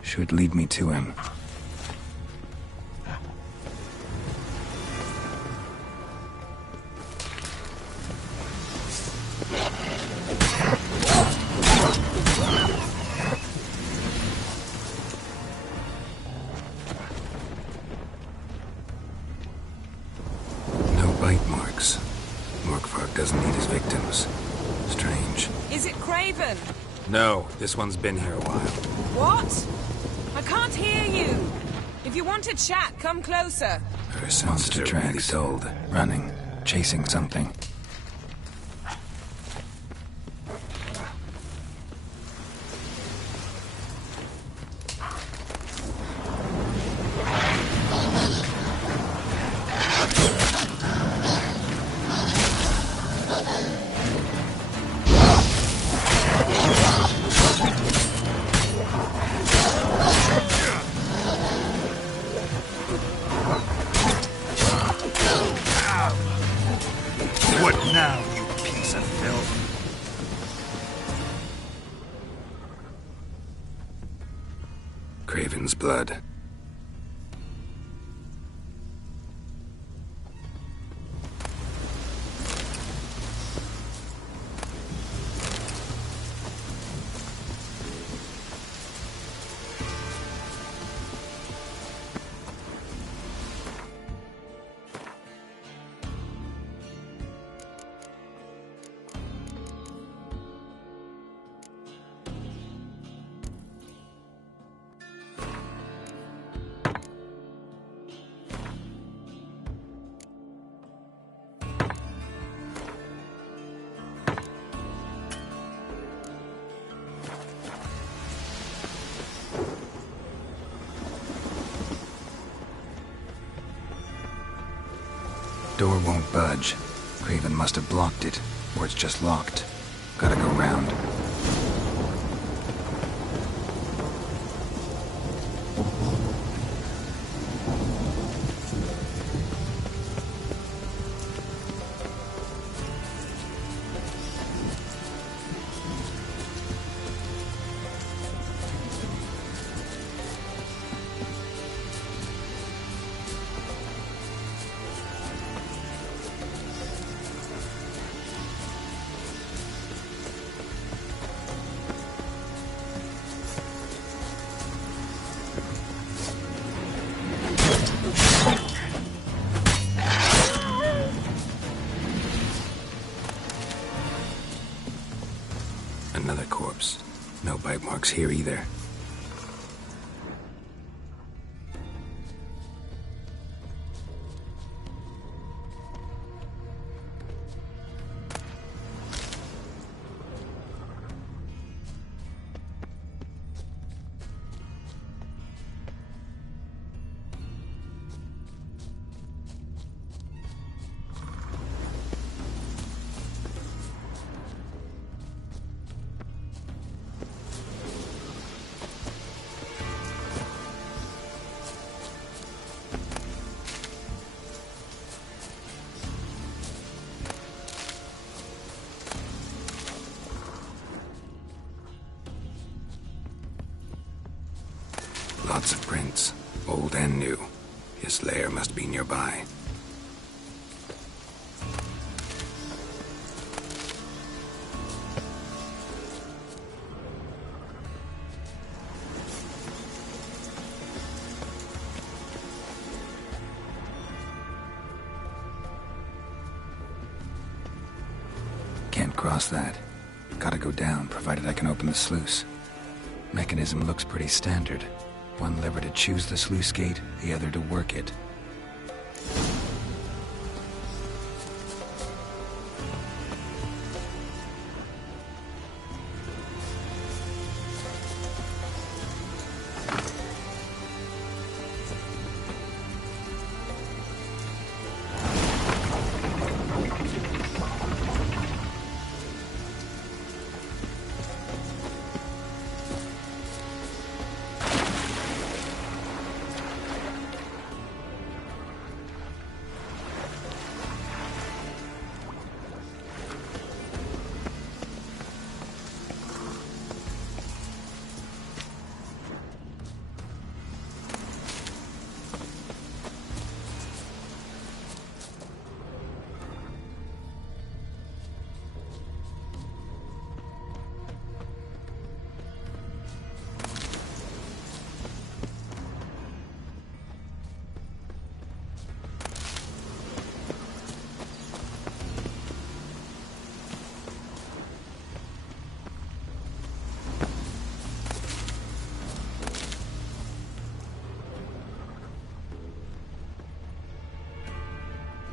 should lead me to him. No bite marks. Morkvark doesn't eat his victims. Strange. Is it Craven? No, this one's been here a while. What? I can't hear you. If you want to chat, come closer. Her monster tracks. Really dulled. Running. Chasing something. What now, you piece of filth? Craven's blood. Door won't budge. Craven must have blocked it, or it's just locked. Gotta go round. another corpse. No bite marks here either. Lots of prints, old and new. His lair must be nearby. Can't cross that. Gotta go down, provided I can open the sluice. Mechanism looks pretty standard. One lever to choose the sluice gate, the other to work it.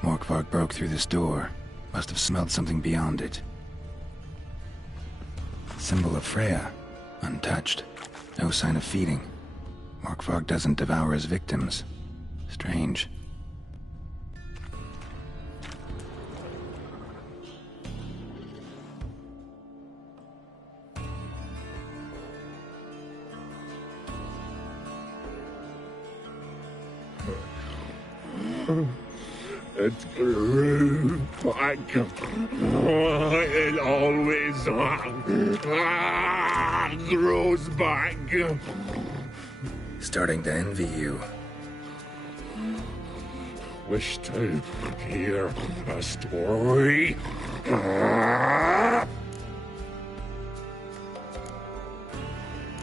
Morkvarg broke through this door. Must have smelled something beyond it. Symbol of Freya. Untouched. No sign of feeding. Morkvarg doesn't devour his victims. Strange. It grew back. It always grows back. Starting to envy you. Wish to hear a story?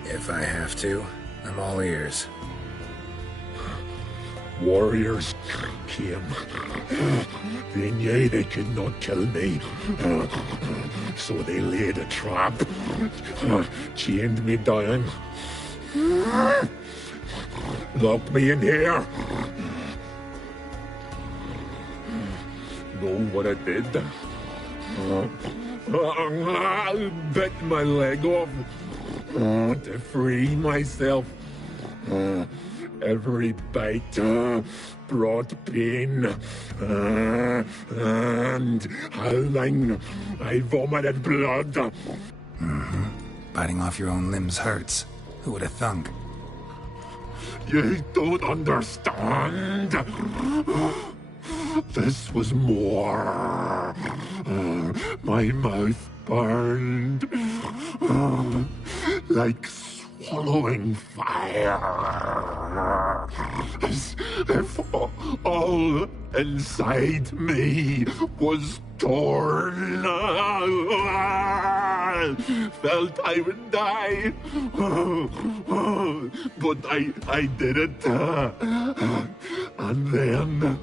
If I have to, I'm all ears. Warriors came. They knew they could not kill me. So they laid a trap. Chained me down. Locked me in here. Know what I did? Bit my leg off to free myself. Every bite brought pain, and howling, I vomited blood. Mm-hmm. Biting off your own limbs hurts. Who would have thunk? You don't understand. This was more. My mouth burned like swallowing fire, as if all inside me was torn. Felt I would die, but I did it. And then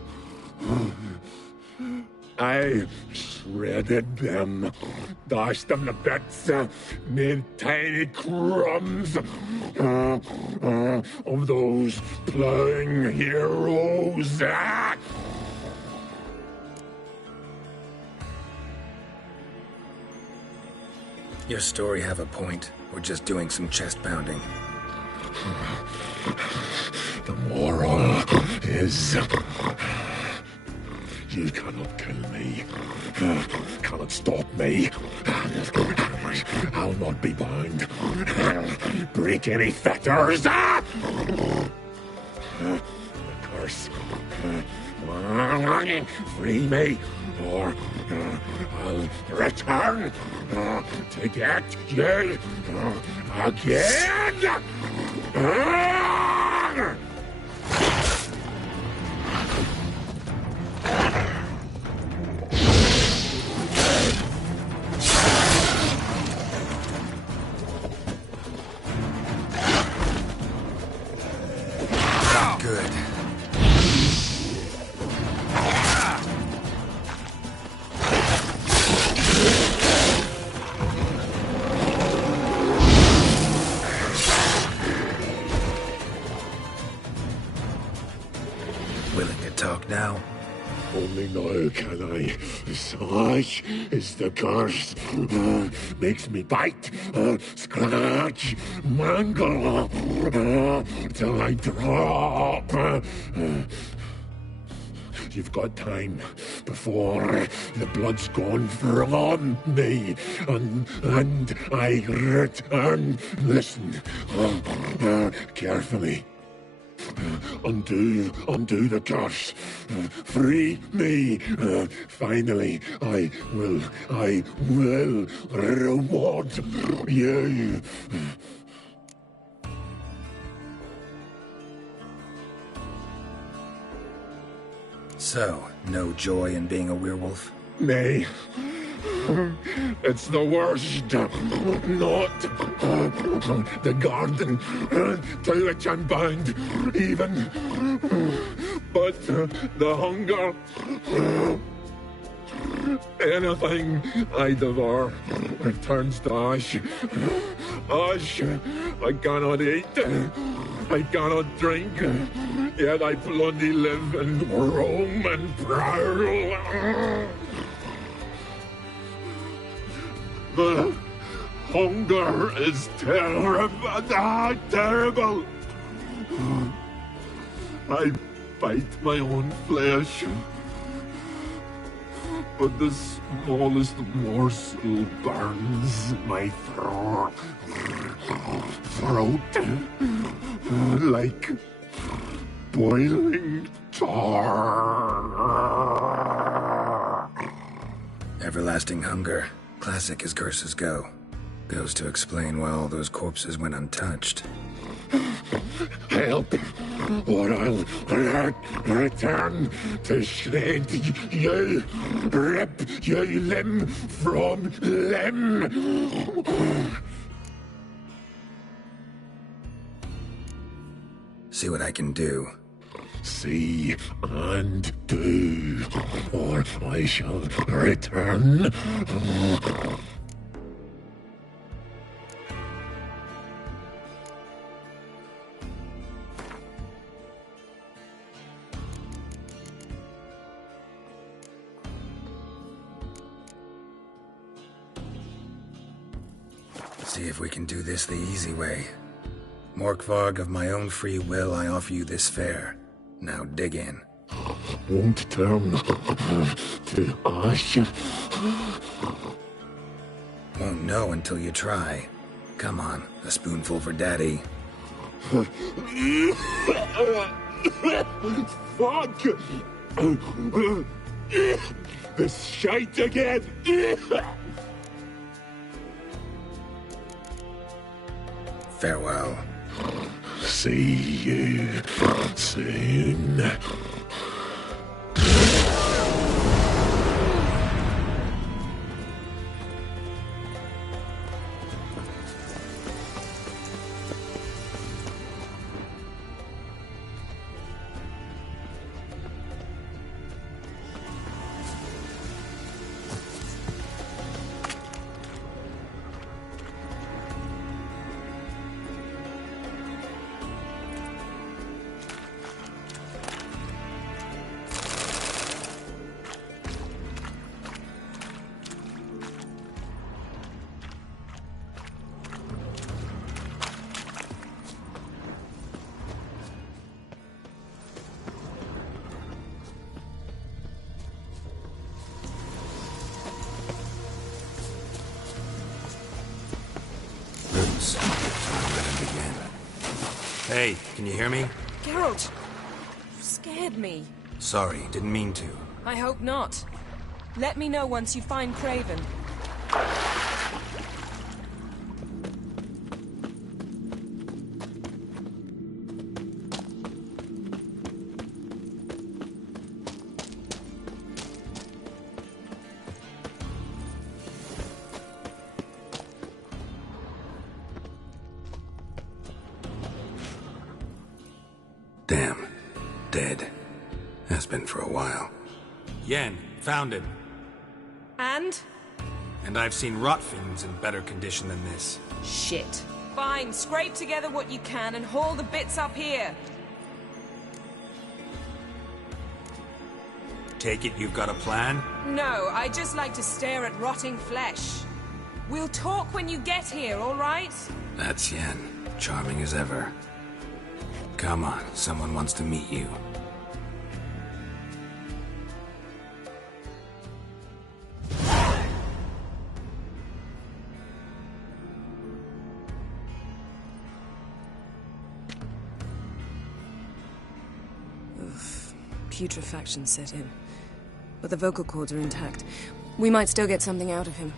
I shredded them, dashed them to bits, made tiny crumbs of those plowing heroes. Your story have a point, or just doing some chest pounding? The moral is... You cannot kill me. Cannot stop me. I'll not be bound. Break any fetters. The curse. Free me, or I'll return to get you again. Good. Willing to talk now? Only now can I. Such is the curse. Makes me bite, scratch, mangle, till I drop. You've got time before the blood's gone from me, and I return. Listen, carefully. Undo the curse. Free me. Finally, I will reward you. So, no joy in being a werewolf? Nay. It's the worst. Not the garden to which I'm bound, even. But the hunger. Anything I devour returns to ash. Ash I cannot eat. I cannot drink. Yet I bloody live and roam and prowl. The hunger is terrible. I bite my own flesh, but the smallest morsel burns my throat like boiling tar. Everlasting hunger. Classic as curses go. Goes to explain why all those corpses went untouched. Help, or I'll return to shred you, rip you limb from limb. See what I can do. See and do, or I shall return. See if we can do this the easy way. Morkvarg, of my own free will, I offer you this fare. Now dig in. Won't turn to ash. Won't know until you try. Come on, a spoonful for Daddy. Fuck! This shite again! Farewell. See you soon. Hey, can you hear me? Geralt, you scared me. Sorry, didn't mean to. I hope not. Let me know once you find Craven. Damn. Dead. Has been for a while. Yen, found him. And? And I've seen rot fiends in better condition than this. Shit. Fine, scrape together what you can and haul the bits up here. Take it you've got a plan? No, I just like to stare at rotting flesh. We'll talk when you get here, all right? That's Yen. Charming as ever. Come on, someone wants to meet you. Putrefaction set in. But the vocal cords are intact. We might still get something out of him.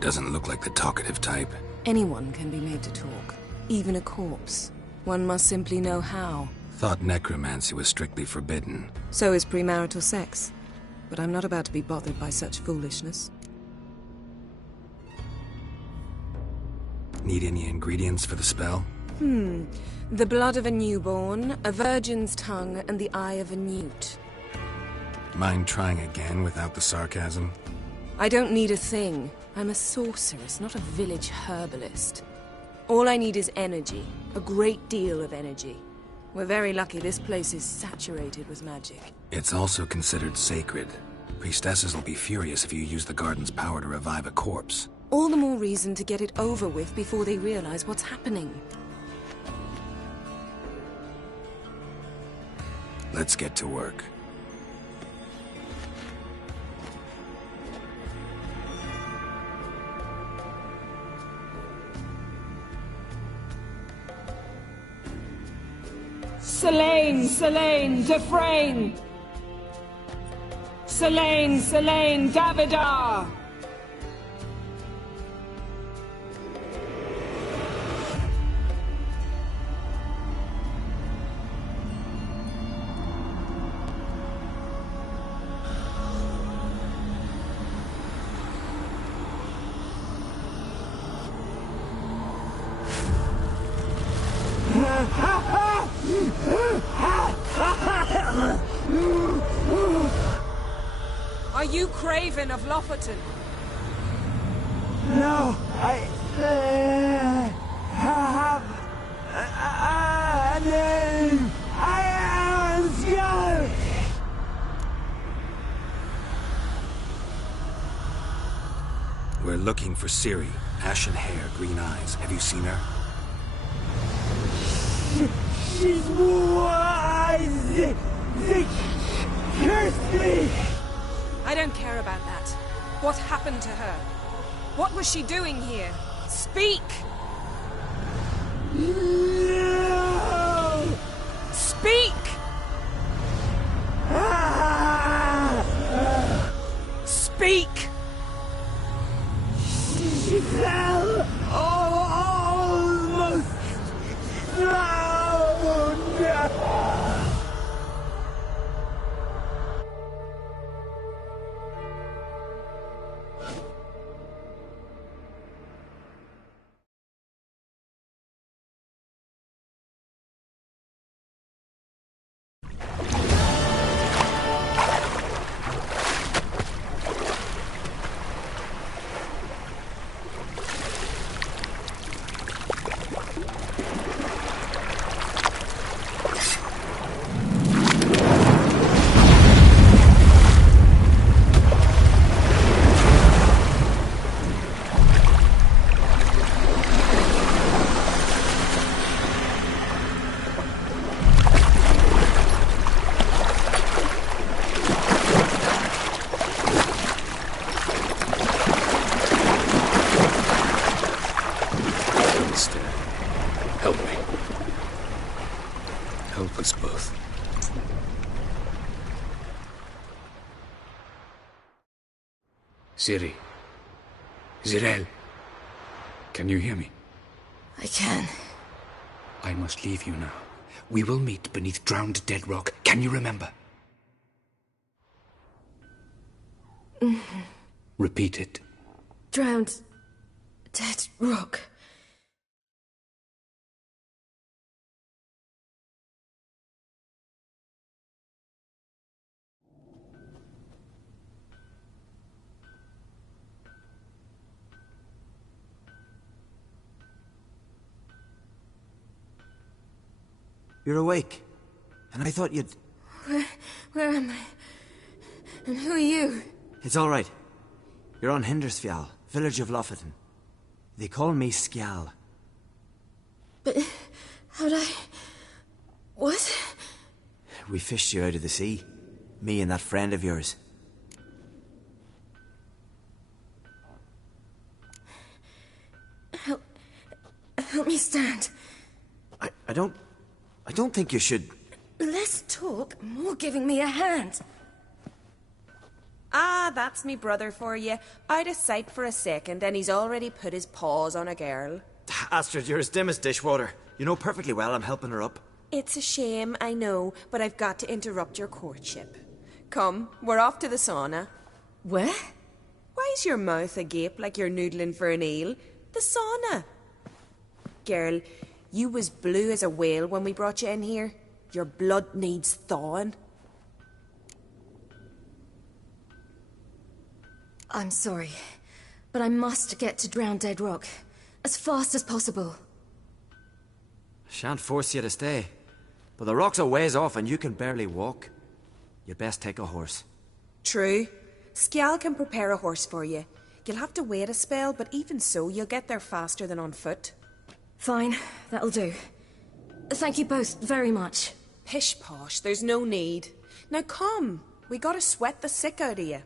Doesn't look like the talkative type. Anyone can be made to talk. Even a corpse. One must simply know how. Thought necromancy was strictly forbidden. So is premarital sex. But I'm not about to be bothered by such foolishness. Need any ingredients for the spell? The blood of a newborn, a virgin's tongue, and the eye of a newt. Mind trying again without the sarcasm? I don't need a thing. I'm a sorceress, not a village herbalist. All I need is energy. A great deal of energy. We're very lucky this place is saturated with magic. It's also considered sacred. Priestesses will be furious if you use the garden's power to revive a corpse. All the more reason to get it over with before they realize what's happening. Let's get to work. Selene, Selene, Defrain! Selene, Selene, Davidar! Are you Craven of Lofoten? No, I have a name. I am Skull. We're looking for Ciri. Ashen hair, green eyes. Have you seen her? She's wise. They cursed me. I don't care about that. What happened to her? What was she doing here? Speak! No! Speak! Speak! She fell almost drowned. Ciri. Zirel. Can you hear me? I can. I must leave you now. We will meet beneath drowned dead rock. Can you remember? Repeat it. Drowned... dead rock. You're awake. And I thought you'd... Where am I? And who are you? It's all right. You're on Hindersfjall, village of Lofoten. They call me Skjal. But... how'd I... what? We fished you out of the sea. Me and that friend of yours. Help me stand. I don't think you should... Less talk, more giving me a hand. Ah, that's me brother for you. Out of sight for a second, and he's already put his paws on a girl. Astrid, you're as dim as dishwater. You know perfectly well I'm helping her up. It's a shame, I know, but I've got to interrupt your courtship. Come, we're off to the sauna. Where? Why's your mouth agape like you're noodling for an eel? The sauna. Girl, you was blue as a whale when we brought you in here. Your blood needs thawing. I'm sorry, but I must get to Drowned Dead Rock as fast as possible. Shan't force you to stay. But the rock's a ways off and you can barely walk. You'd best take a horse. True. Skjal can prepare a horse for you. You'll have to wait a spell, but even so, you'll get there faster than on foot. Fine, that'll do. Thank you both very much. Pish-posh, there's no need. Now come, we gotta sweat the sick out of you.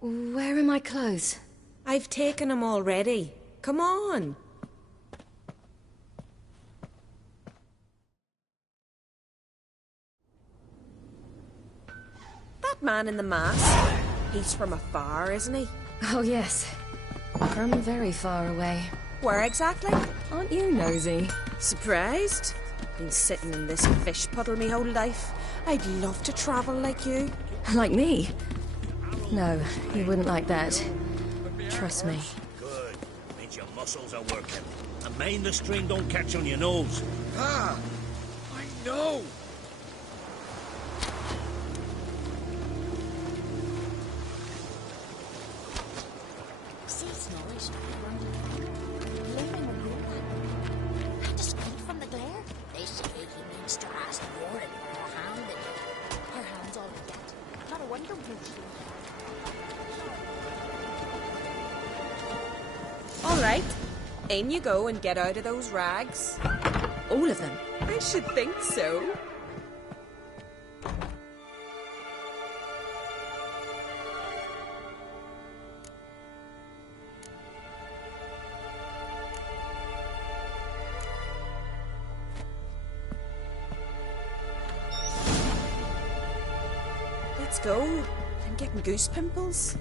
Where are my clothes? I've taken them already. Come on. That man in the mask, he's from afar, isn't he? Oh yes, from very far away. Where exactly? Aren't you nosy? Surprised? Been sitting in this fish puddle me whole life. I'd love to travel like you. Like me? No, you wouldn't like that. Trust me. Good. Means your muscles are working. And mind the string don't catch on your nose. Ah! I know! From the glare, they say he means to ask Warren for her hand in it. Her hand's all we get. Not a wonder All right, in you go and get out of those rags. All of them? I should think so. Let's go. I'm getting goose pimples.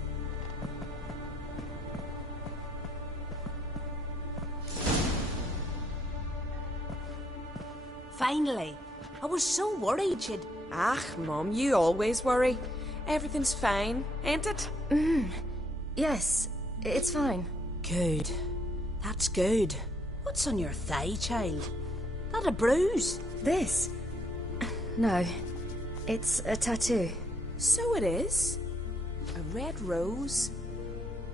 Finally. I was so worried you'd... Ah, Mum, you always worry. Everything's fine, ain't it? Yes, it's fine. Good. That's good. What's on your thigh, child? That a bruise? This? No, it's a tattoo. So it is. A red rose.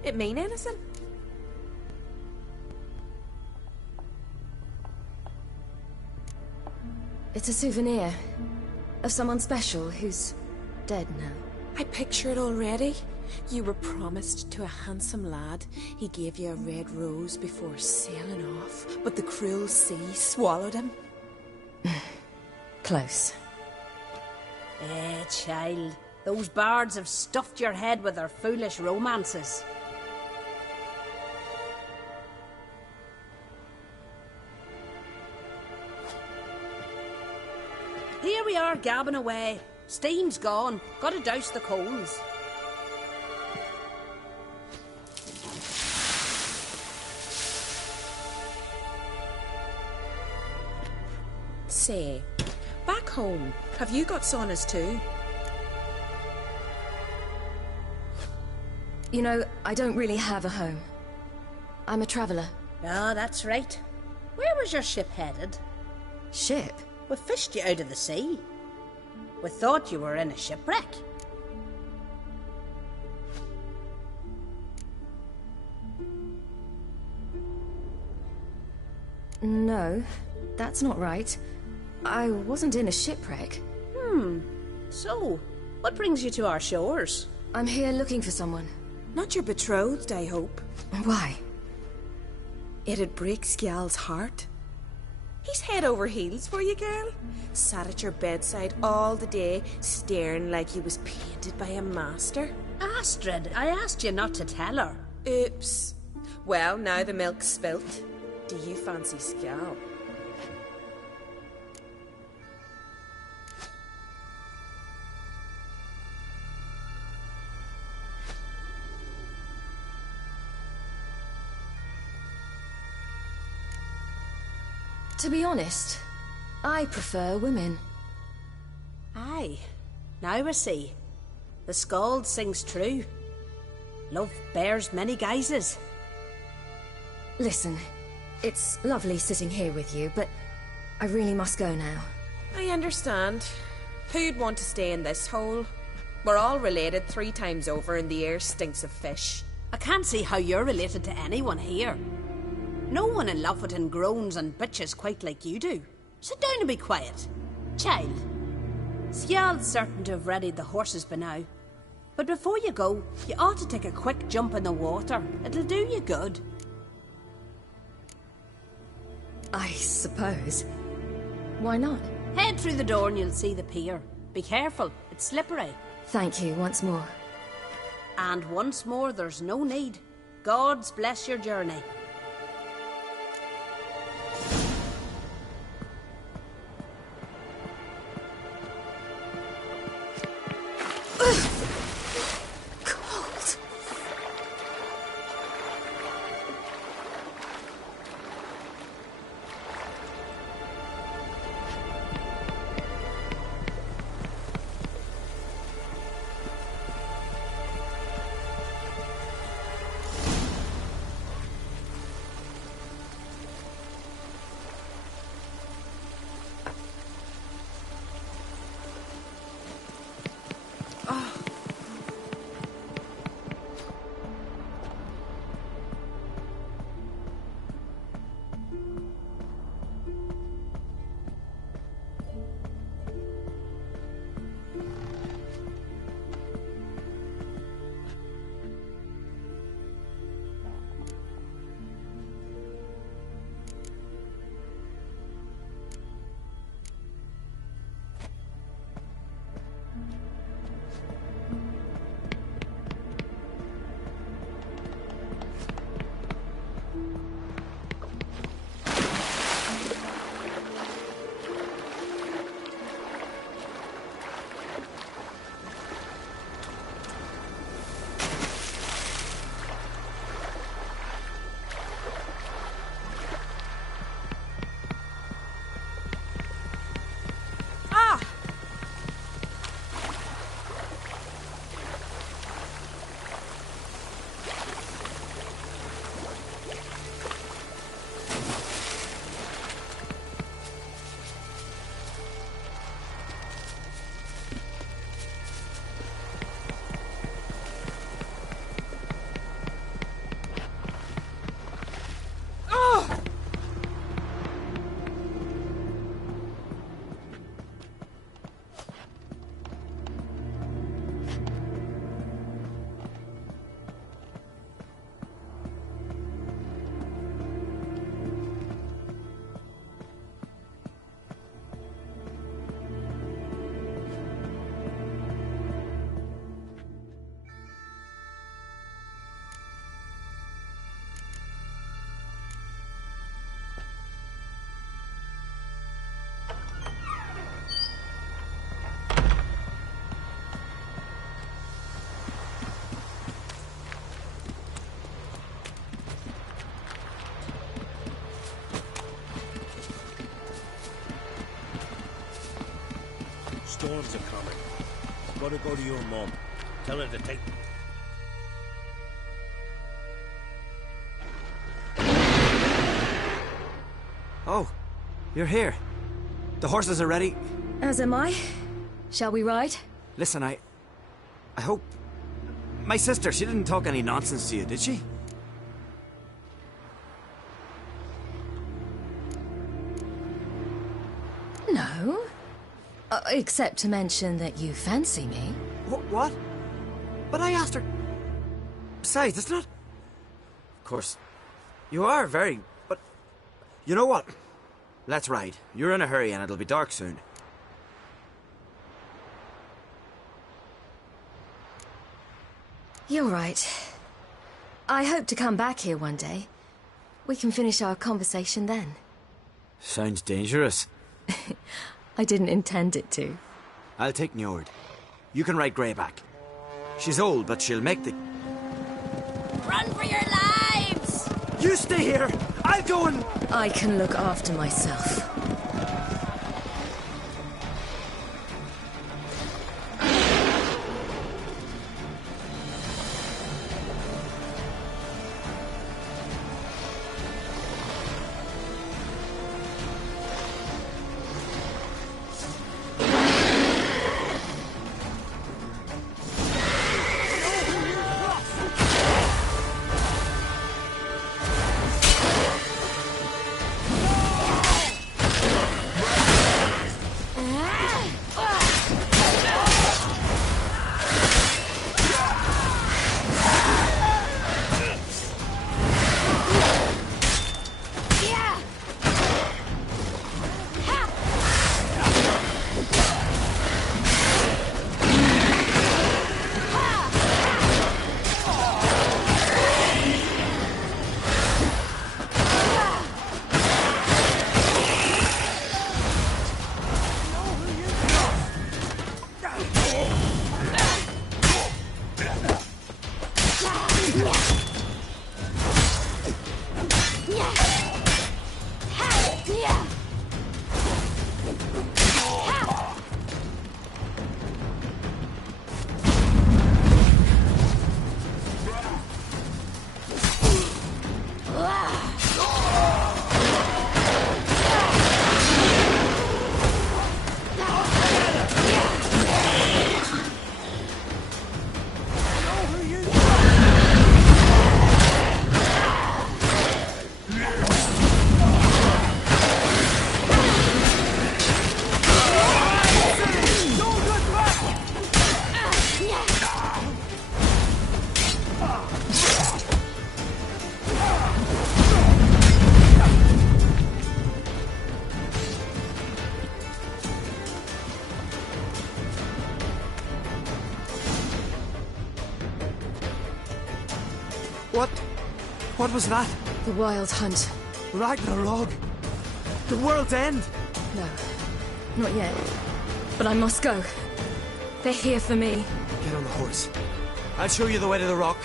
It mean anything? It's a souvenir of someone special who's dead now. I picture it already. You were promised to a handsome lad. He gave you a red rose before sailing off, but the cruel sea swallowed him. Close. Child. Those bards have stuffed your head with their foolish romances. Here we are gabbing away. Steam's gone. Gotta douse the coals. say, back home, have you got saunas too? You know, I don't really have a home. I'm a traveller. Oh, that's right. Where was your ship headed? Ship? We fished you out of the sea. We thought you were in a shipwreck. No, that's not right. I wasn't in a shipwreck. So, what brings you to our shores? I'm here looking for someone. Not your betrothed, I hope. Why? It'd break Skjal's heart. He's head over heels for you, girl. Sat at your bedside all the day, staring like he was painted by a master. Astrid, I asked you not to tell her. Oops. Well, now the milk's spilt. Do you fancy Skjal? To be honest, I prefer women. Aye. Now I see. The skald sings true. Love bears many guises. Listen, it's lovely sitting here with you, but I really must go now. I understand. Who'd want to stay in this hole? We're all related 3 times over and the air stinks of fish. I can't see how you're related to anyone here. No one in Lofoten groans and bitches quite like you do. Sit down and be quiet. Child, Skjal's certain to have readied the horses by now. But before you go, you ought to take a quick jump in the water. It'll do you good. I suppose. Why not? Head through the door and you'll see the pier. Be careful, it's slippery. Thank you once more. And once more, there's no need. Gods bless your journey. storms are coming. I'm gonna go to your mum. Tell her to take... Oh, you're here. The horses are ready. As am I. Shall we ride? Listen, I hope... My sister, she didn't talk any nonsense to you, did she? No. Except to mention that you fancy me. What? But I asked her... Besides, it's not... Of course, you are very... But... You know what? Let's ride. You're in a hurry and it'll be dark soon. You're right. I hope to come back here one day. We can finish our conversation then. Sounds dangerous. I didn't intend it to. I'll take Njord. You can ride Greyback. She's old, but she'll make the... Run for your lives! You stay here! I'll go and... I can look after myself. What was that? The Wild Hunt. Ragnarok? The world's end? No, not yet. But I must go. They're here for me. Get on the horse. I'll show you the way to the rock.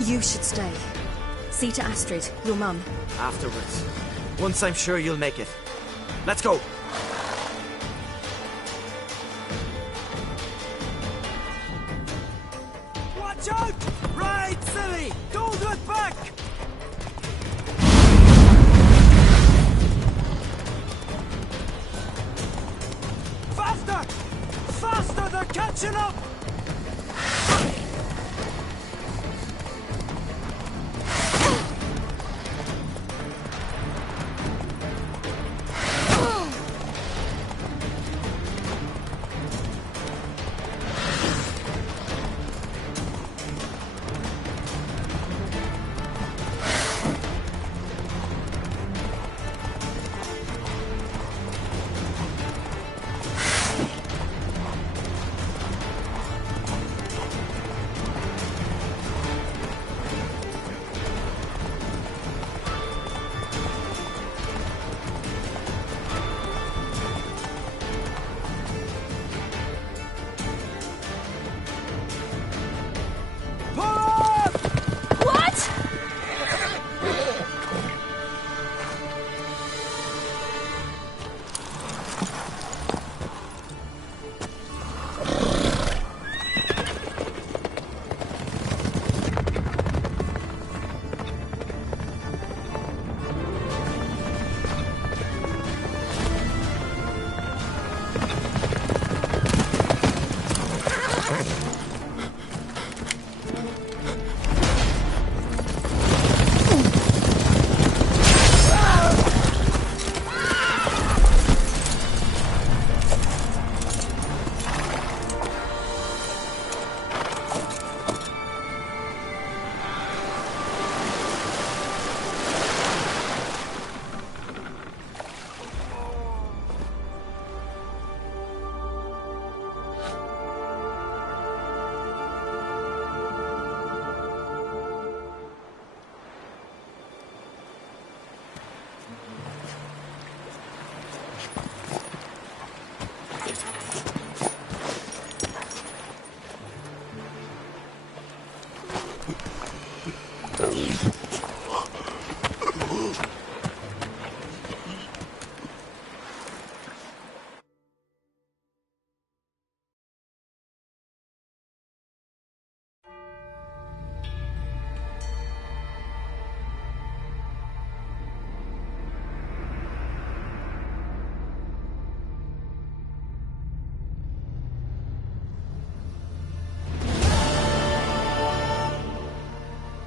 You should stay. See to Astrid, your mum. Afterwards. Once I'm sure you'll make it. Let's go. Watch out! Ride, silly! Don't look back! Faster! Faster! They're catching up!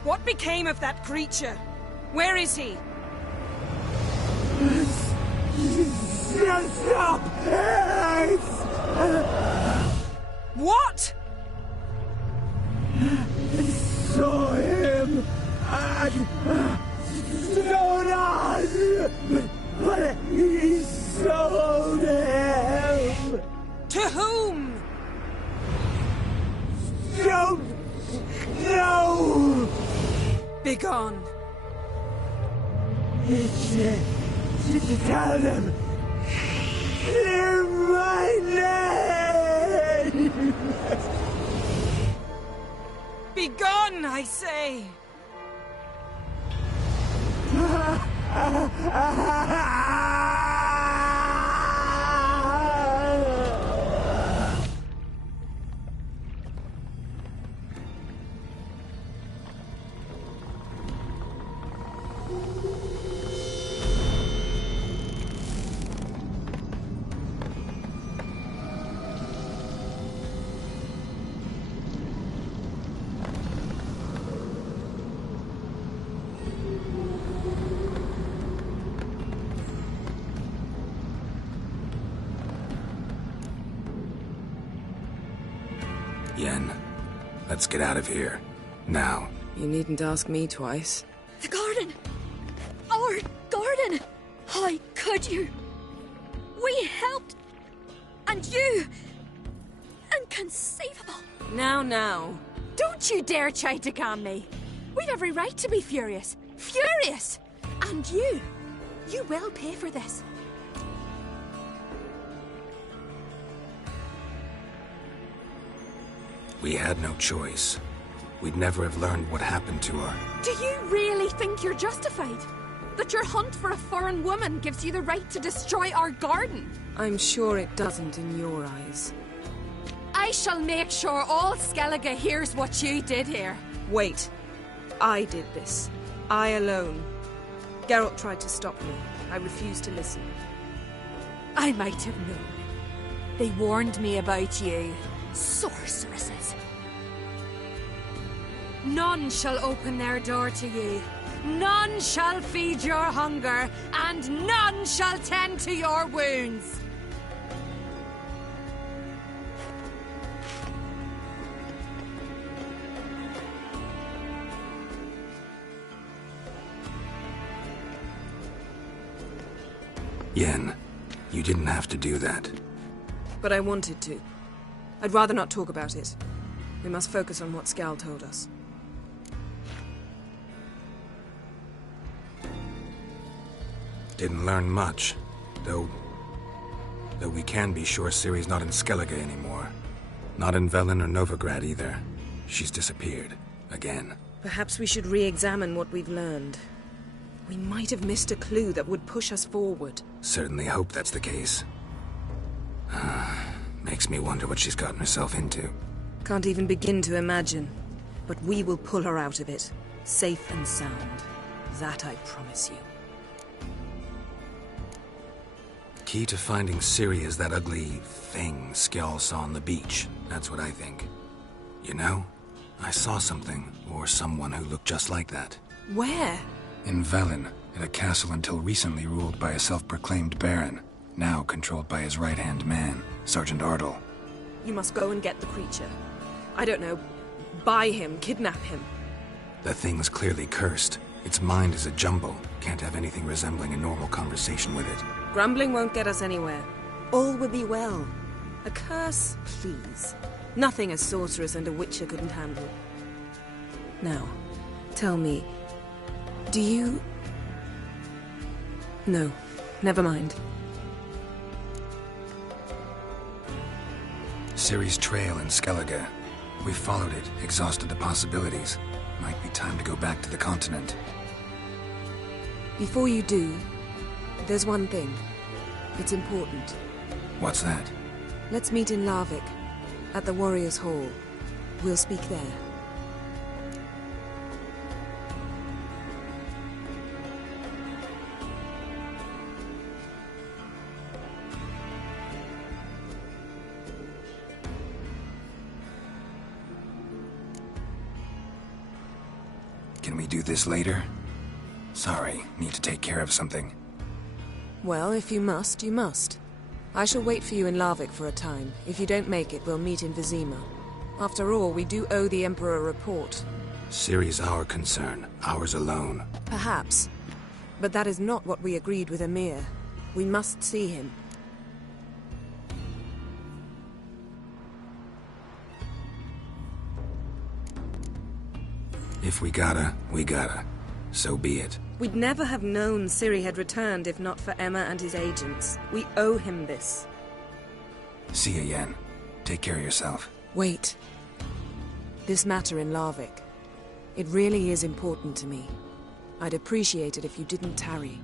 What became of that creature? Where is he? Stop! What? Saw him at Stonas, but he sold him. To whom? Don't know. Begone. Tell them. Clear my name. Begone, I say! Yen, let's get out of here. Now. You needn't ask me twice. The garden! Our garden! How could you? We helped! And you! Inconceivable! Now. Don't you dare try to calm me. We'd every right to be furious. Furious! And you will pay for this. We had no choice. We'd never have learned what happened to her. Do you really think you're justified? That your hunt for a foreign woman gives you the right to destroy our garden? I'm sure it doesn't in your eyes. I shall make sure all Skellige hears what you did here. Wait. I did this. I alone. Geralt tried to stop me. I refused to listen. I might have known. They warned me about you. Sorceresses. None shall open their door to you. None shall feed your hunger, and none shall tend to your wounds. Yen, you didn't have to do that. But I wanted to. I'd rather not talk about it. We must focus on what Scal told us. Didn't learn much, though we can be sure Ciri's not in Skellige anymore. Not in Velen or Novigrad either. She's disappeared. Again. Perhaps we should re-examine what we've learned. We might have missed a clue that would push us forward. Certainly hope that's the case. Makes me wonder what she's gotten herself into. Can't even begin to imagine. But we will pull her out of it. Safe and sound. That I promise you. Key to finding Ciri is that ugly thing Skjall saw on the beach. That's what I think. You know, I saw something, or someone who looked just like that. Where? In Velen, at a castle until recently ruled by a self-proclaimed baron, now controlled by his right-hand man, Sergeant Ardle. You must go and get the creature. I don't know, buy him, kidnap him. The thing's clearly cursed. Its mind is a jumble. Can't have anything resembling a normal conversation with it. Grumbling won't get us anywhere. All will be well. A curse, please. Nothing a sorceress and a witcher couldn't handle. Now, tell me, do you... No, never mind. Ciri's trail in Skellige. We followed it, exhausted the possibilities. Might be time to go back to the continent. Before you do, there's one thing. It's important. What's that? Let's meet in Larvik, at the Warriors' Hall. We'll speak there. Can we do this later? Sorry, need to take care of something. Well, if you must, you must. I shall wait for you in Larvik for a time. If you don't make it, we'll meet in Vizima. After all, we do owe the Emperor a report. Ciri's our concern, ours alone. Perhaps. But that is not what we agreed with Emir. We must see him. If we gotta, we gotta. So be it. We'd never have known Ciri had returned if not for Emma and his agents. We owe him this. See ya, Yen. Take care of yourself. Wait. This matter in Larvik. It really is important to me. I'd appreciate it if you didn't tarry.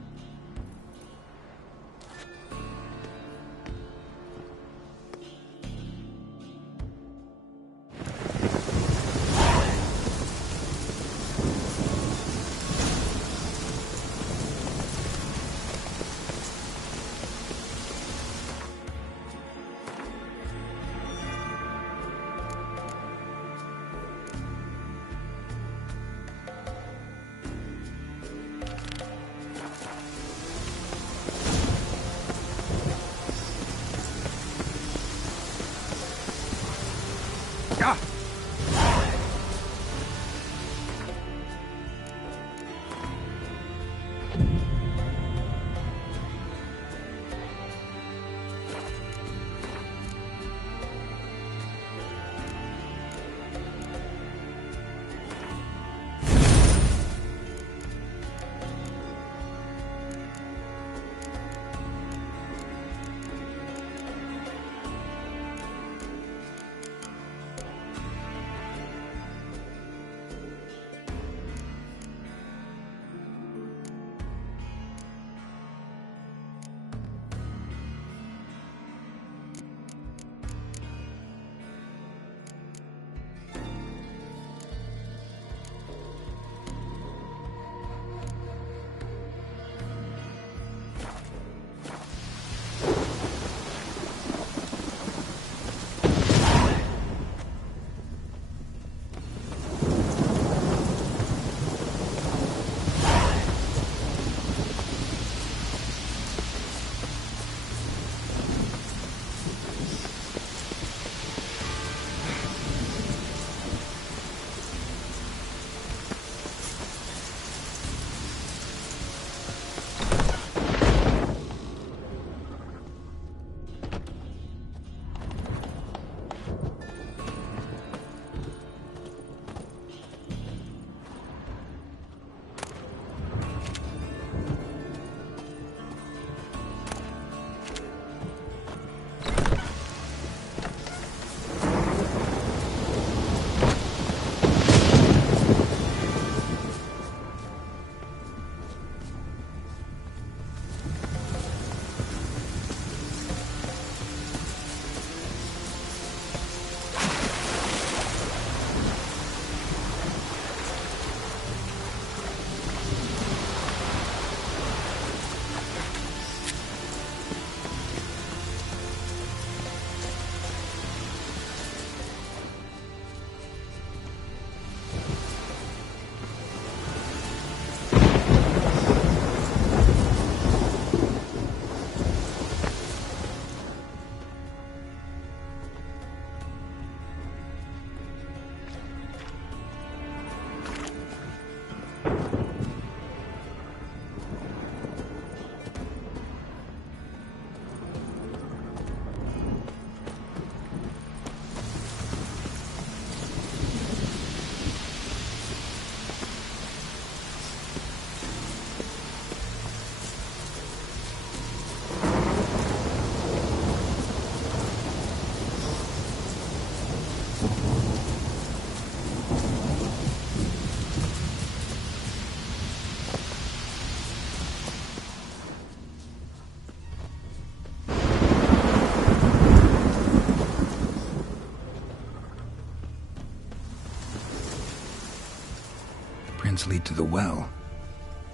Prints lead to the well.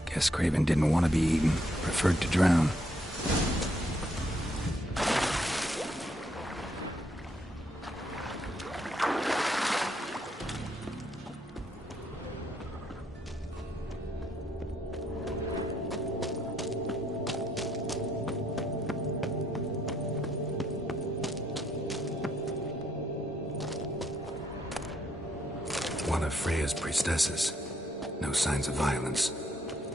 Guess Craven didn't want to be eaten, preferred to drown. One of Freya's priestesses. No signs of violence.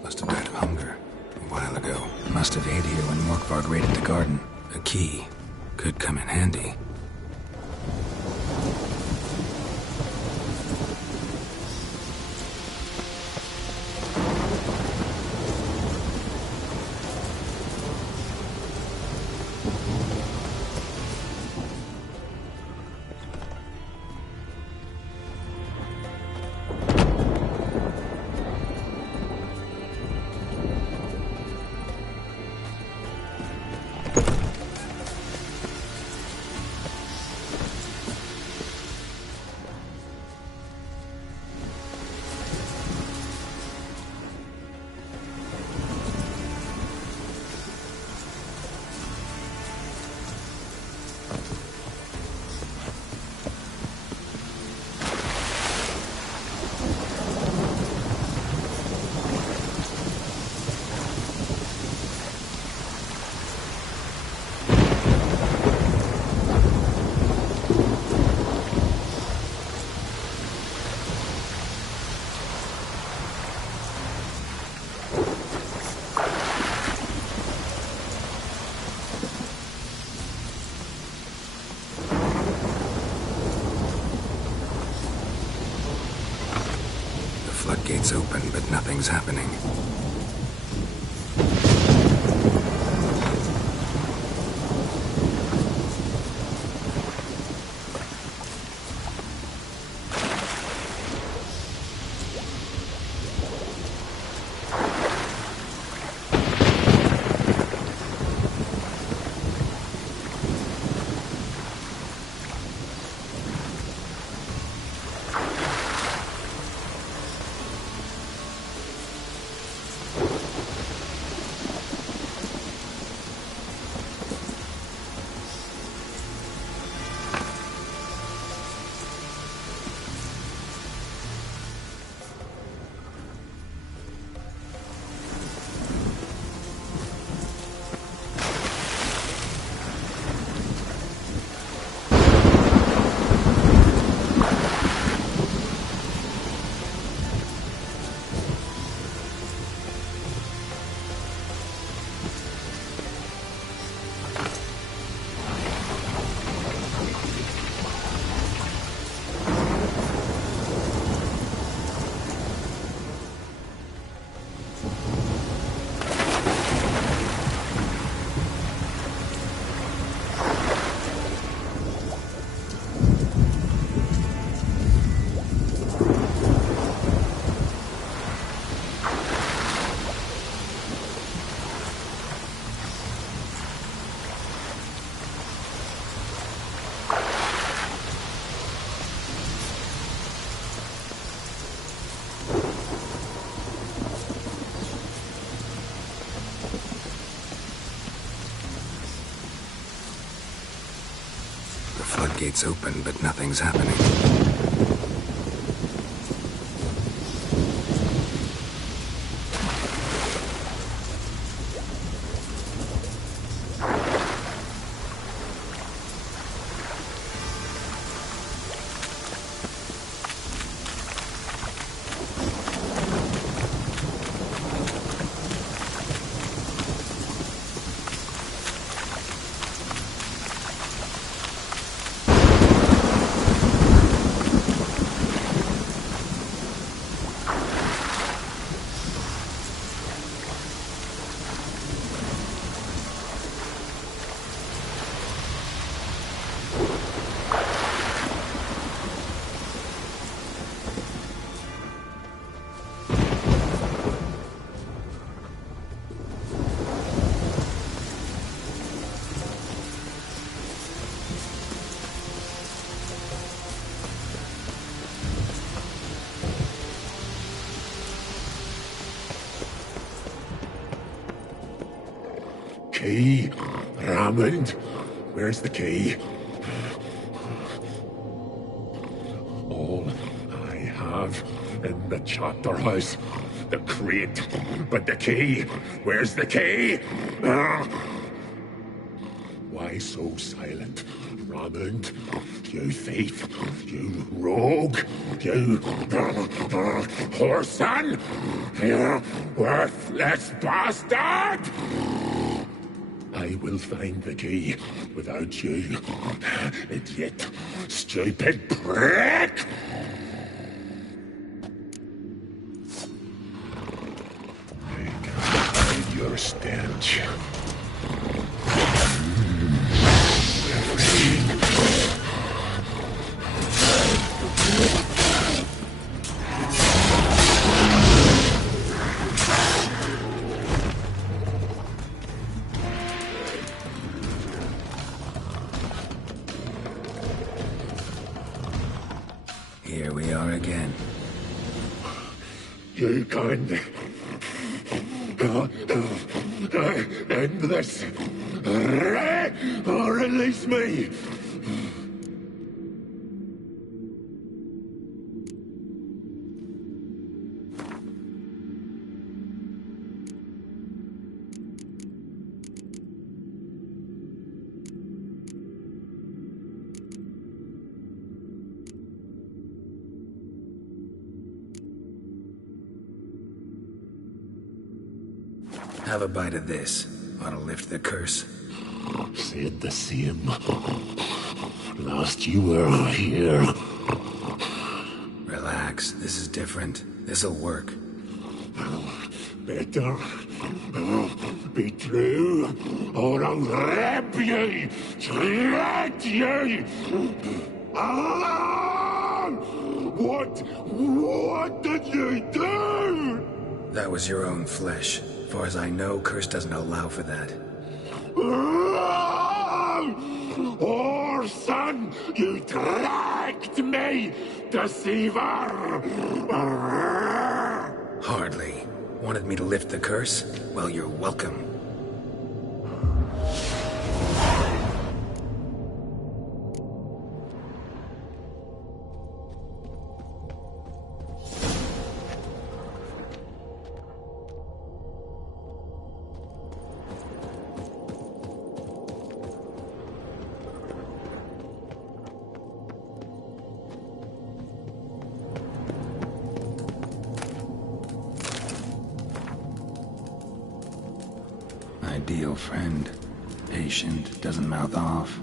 Must have died of hunger a while ago. Must have ate here when Morkvarg raided the garden. A key could come in handy. Floodgates open, but nothing's happening. Floodgates open, but nothing's happening. Key? Raymond? Where's the key? All I have in the chapter house, the crate. But the key? Where's the key? Why so silent, Raymond? You thief, you rogue, You whoreson! You worthless bastard! I will find the key without you, idiot, stupid prick! I can hide your stench. Here we are again. You can end this, or release me. Have a bite of this. Ought to lift the curse. Said the same. Last you were here. Relax. This is different. This'll work. Better be true, or I'll rip you, shred you. Alan! What did you do? That was your own flesh. As far as I know, curse doesn't allow for that. Orson, you tricked me, deceiver! Hardly. Wanted me to lift the curse? Well, you're welcome. Ideal friend. Patient, doesn't mouth off.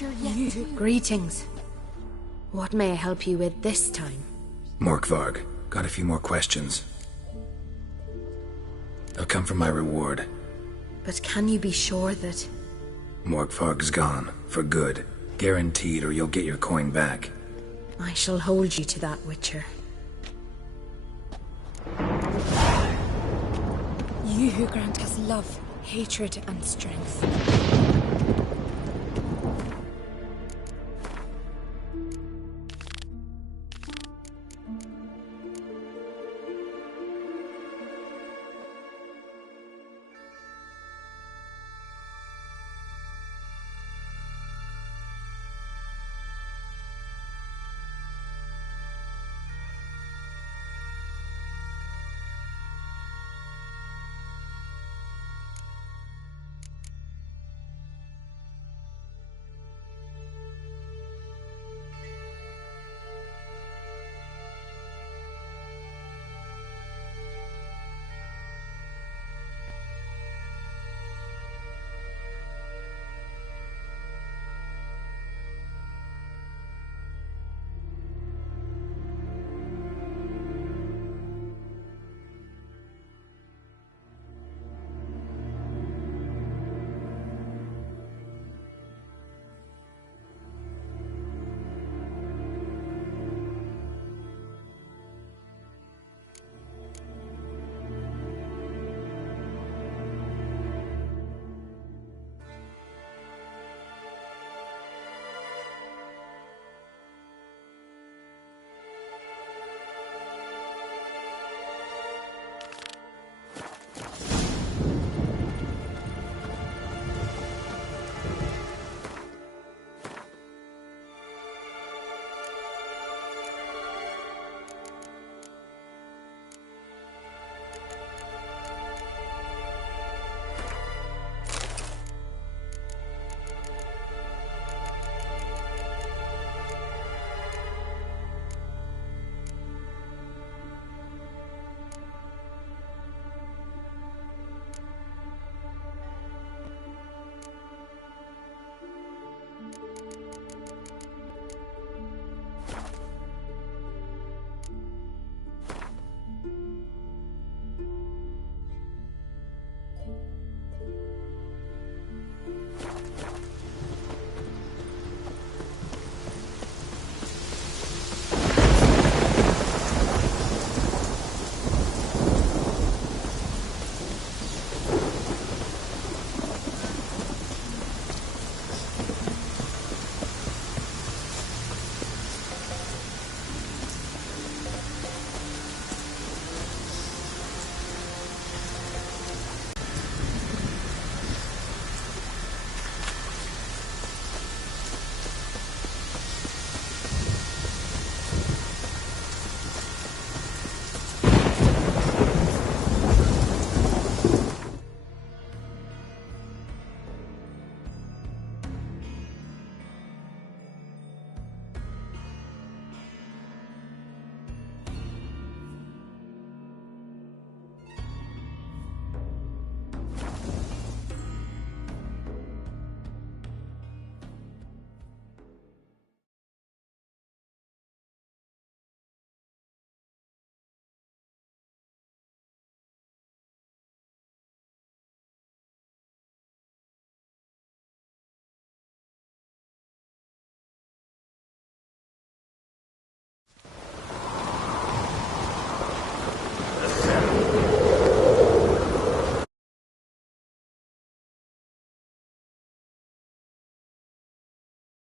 you're yet too. Greetings. What may I help you with this time? Morkvarg, got a few more questions. They'll come from my reward. But can you be sure that... Morkvarg's gone, for good. Guaranteed, or you'll get your coin back. I shall hold you to that, Witcher. You who grant us love, hatred, and strength.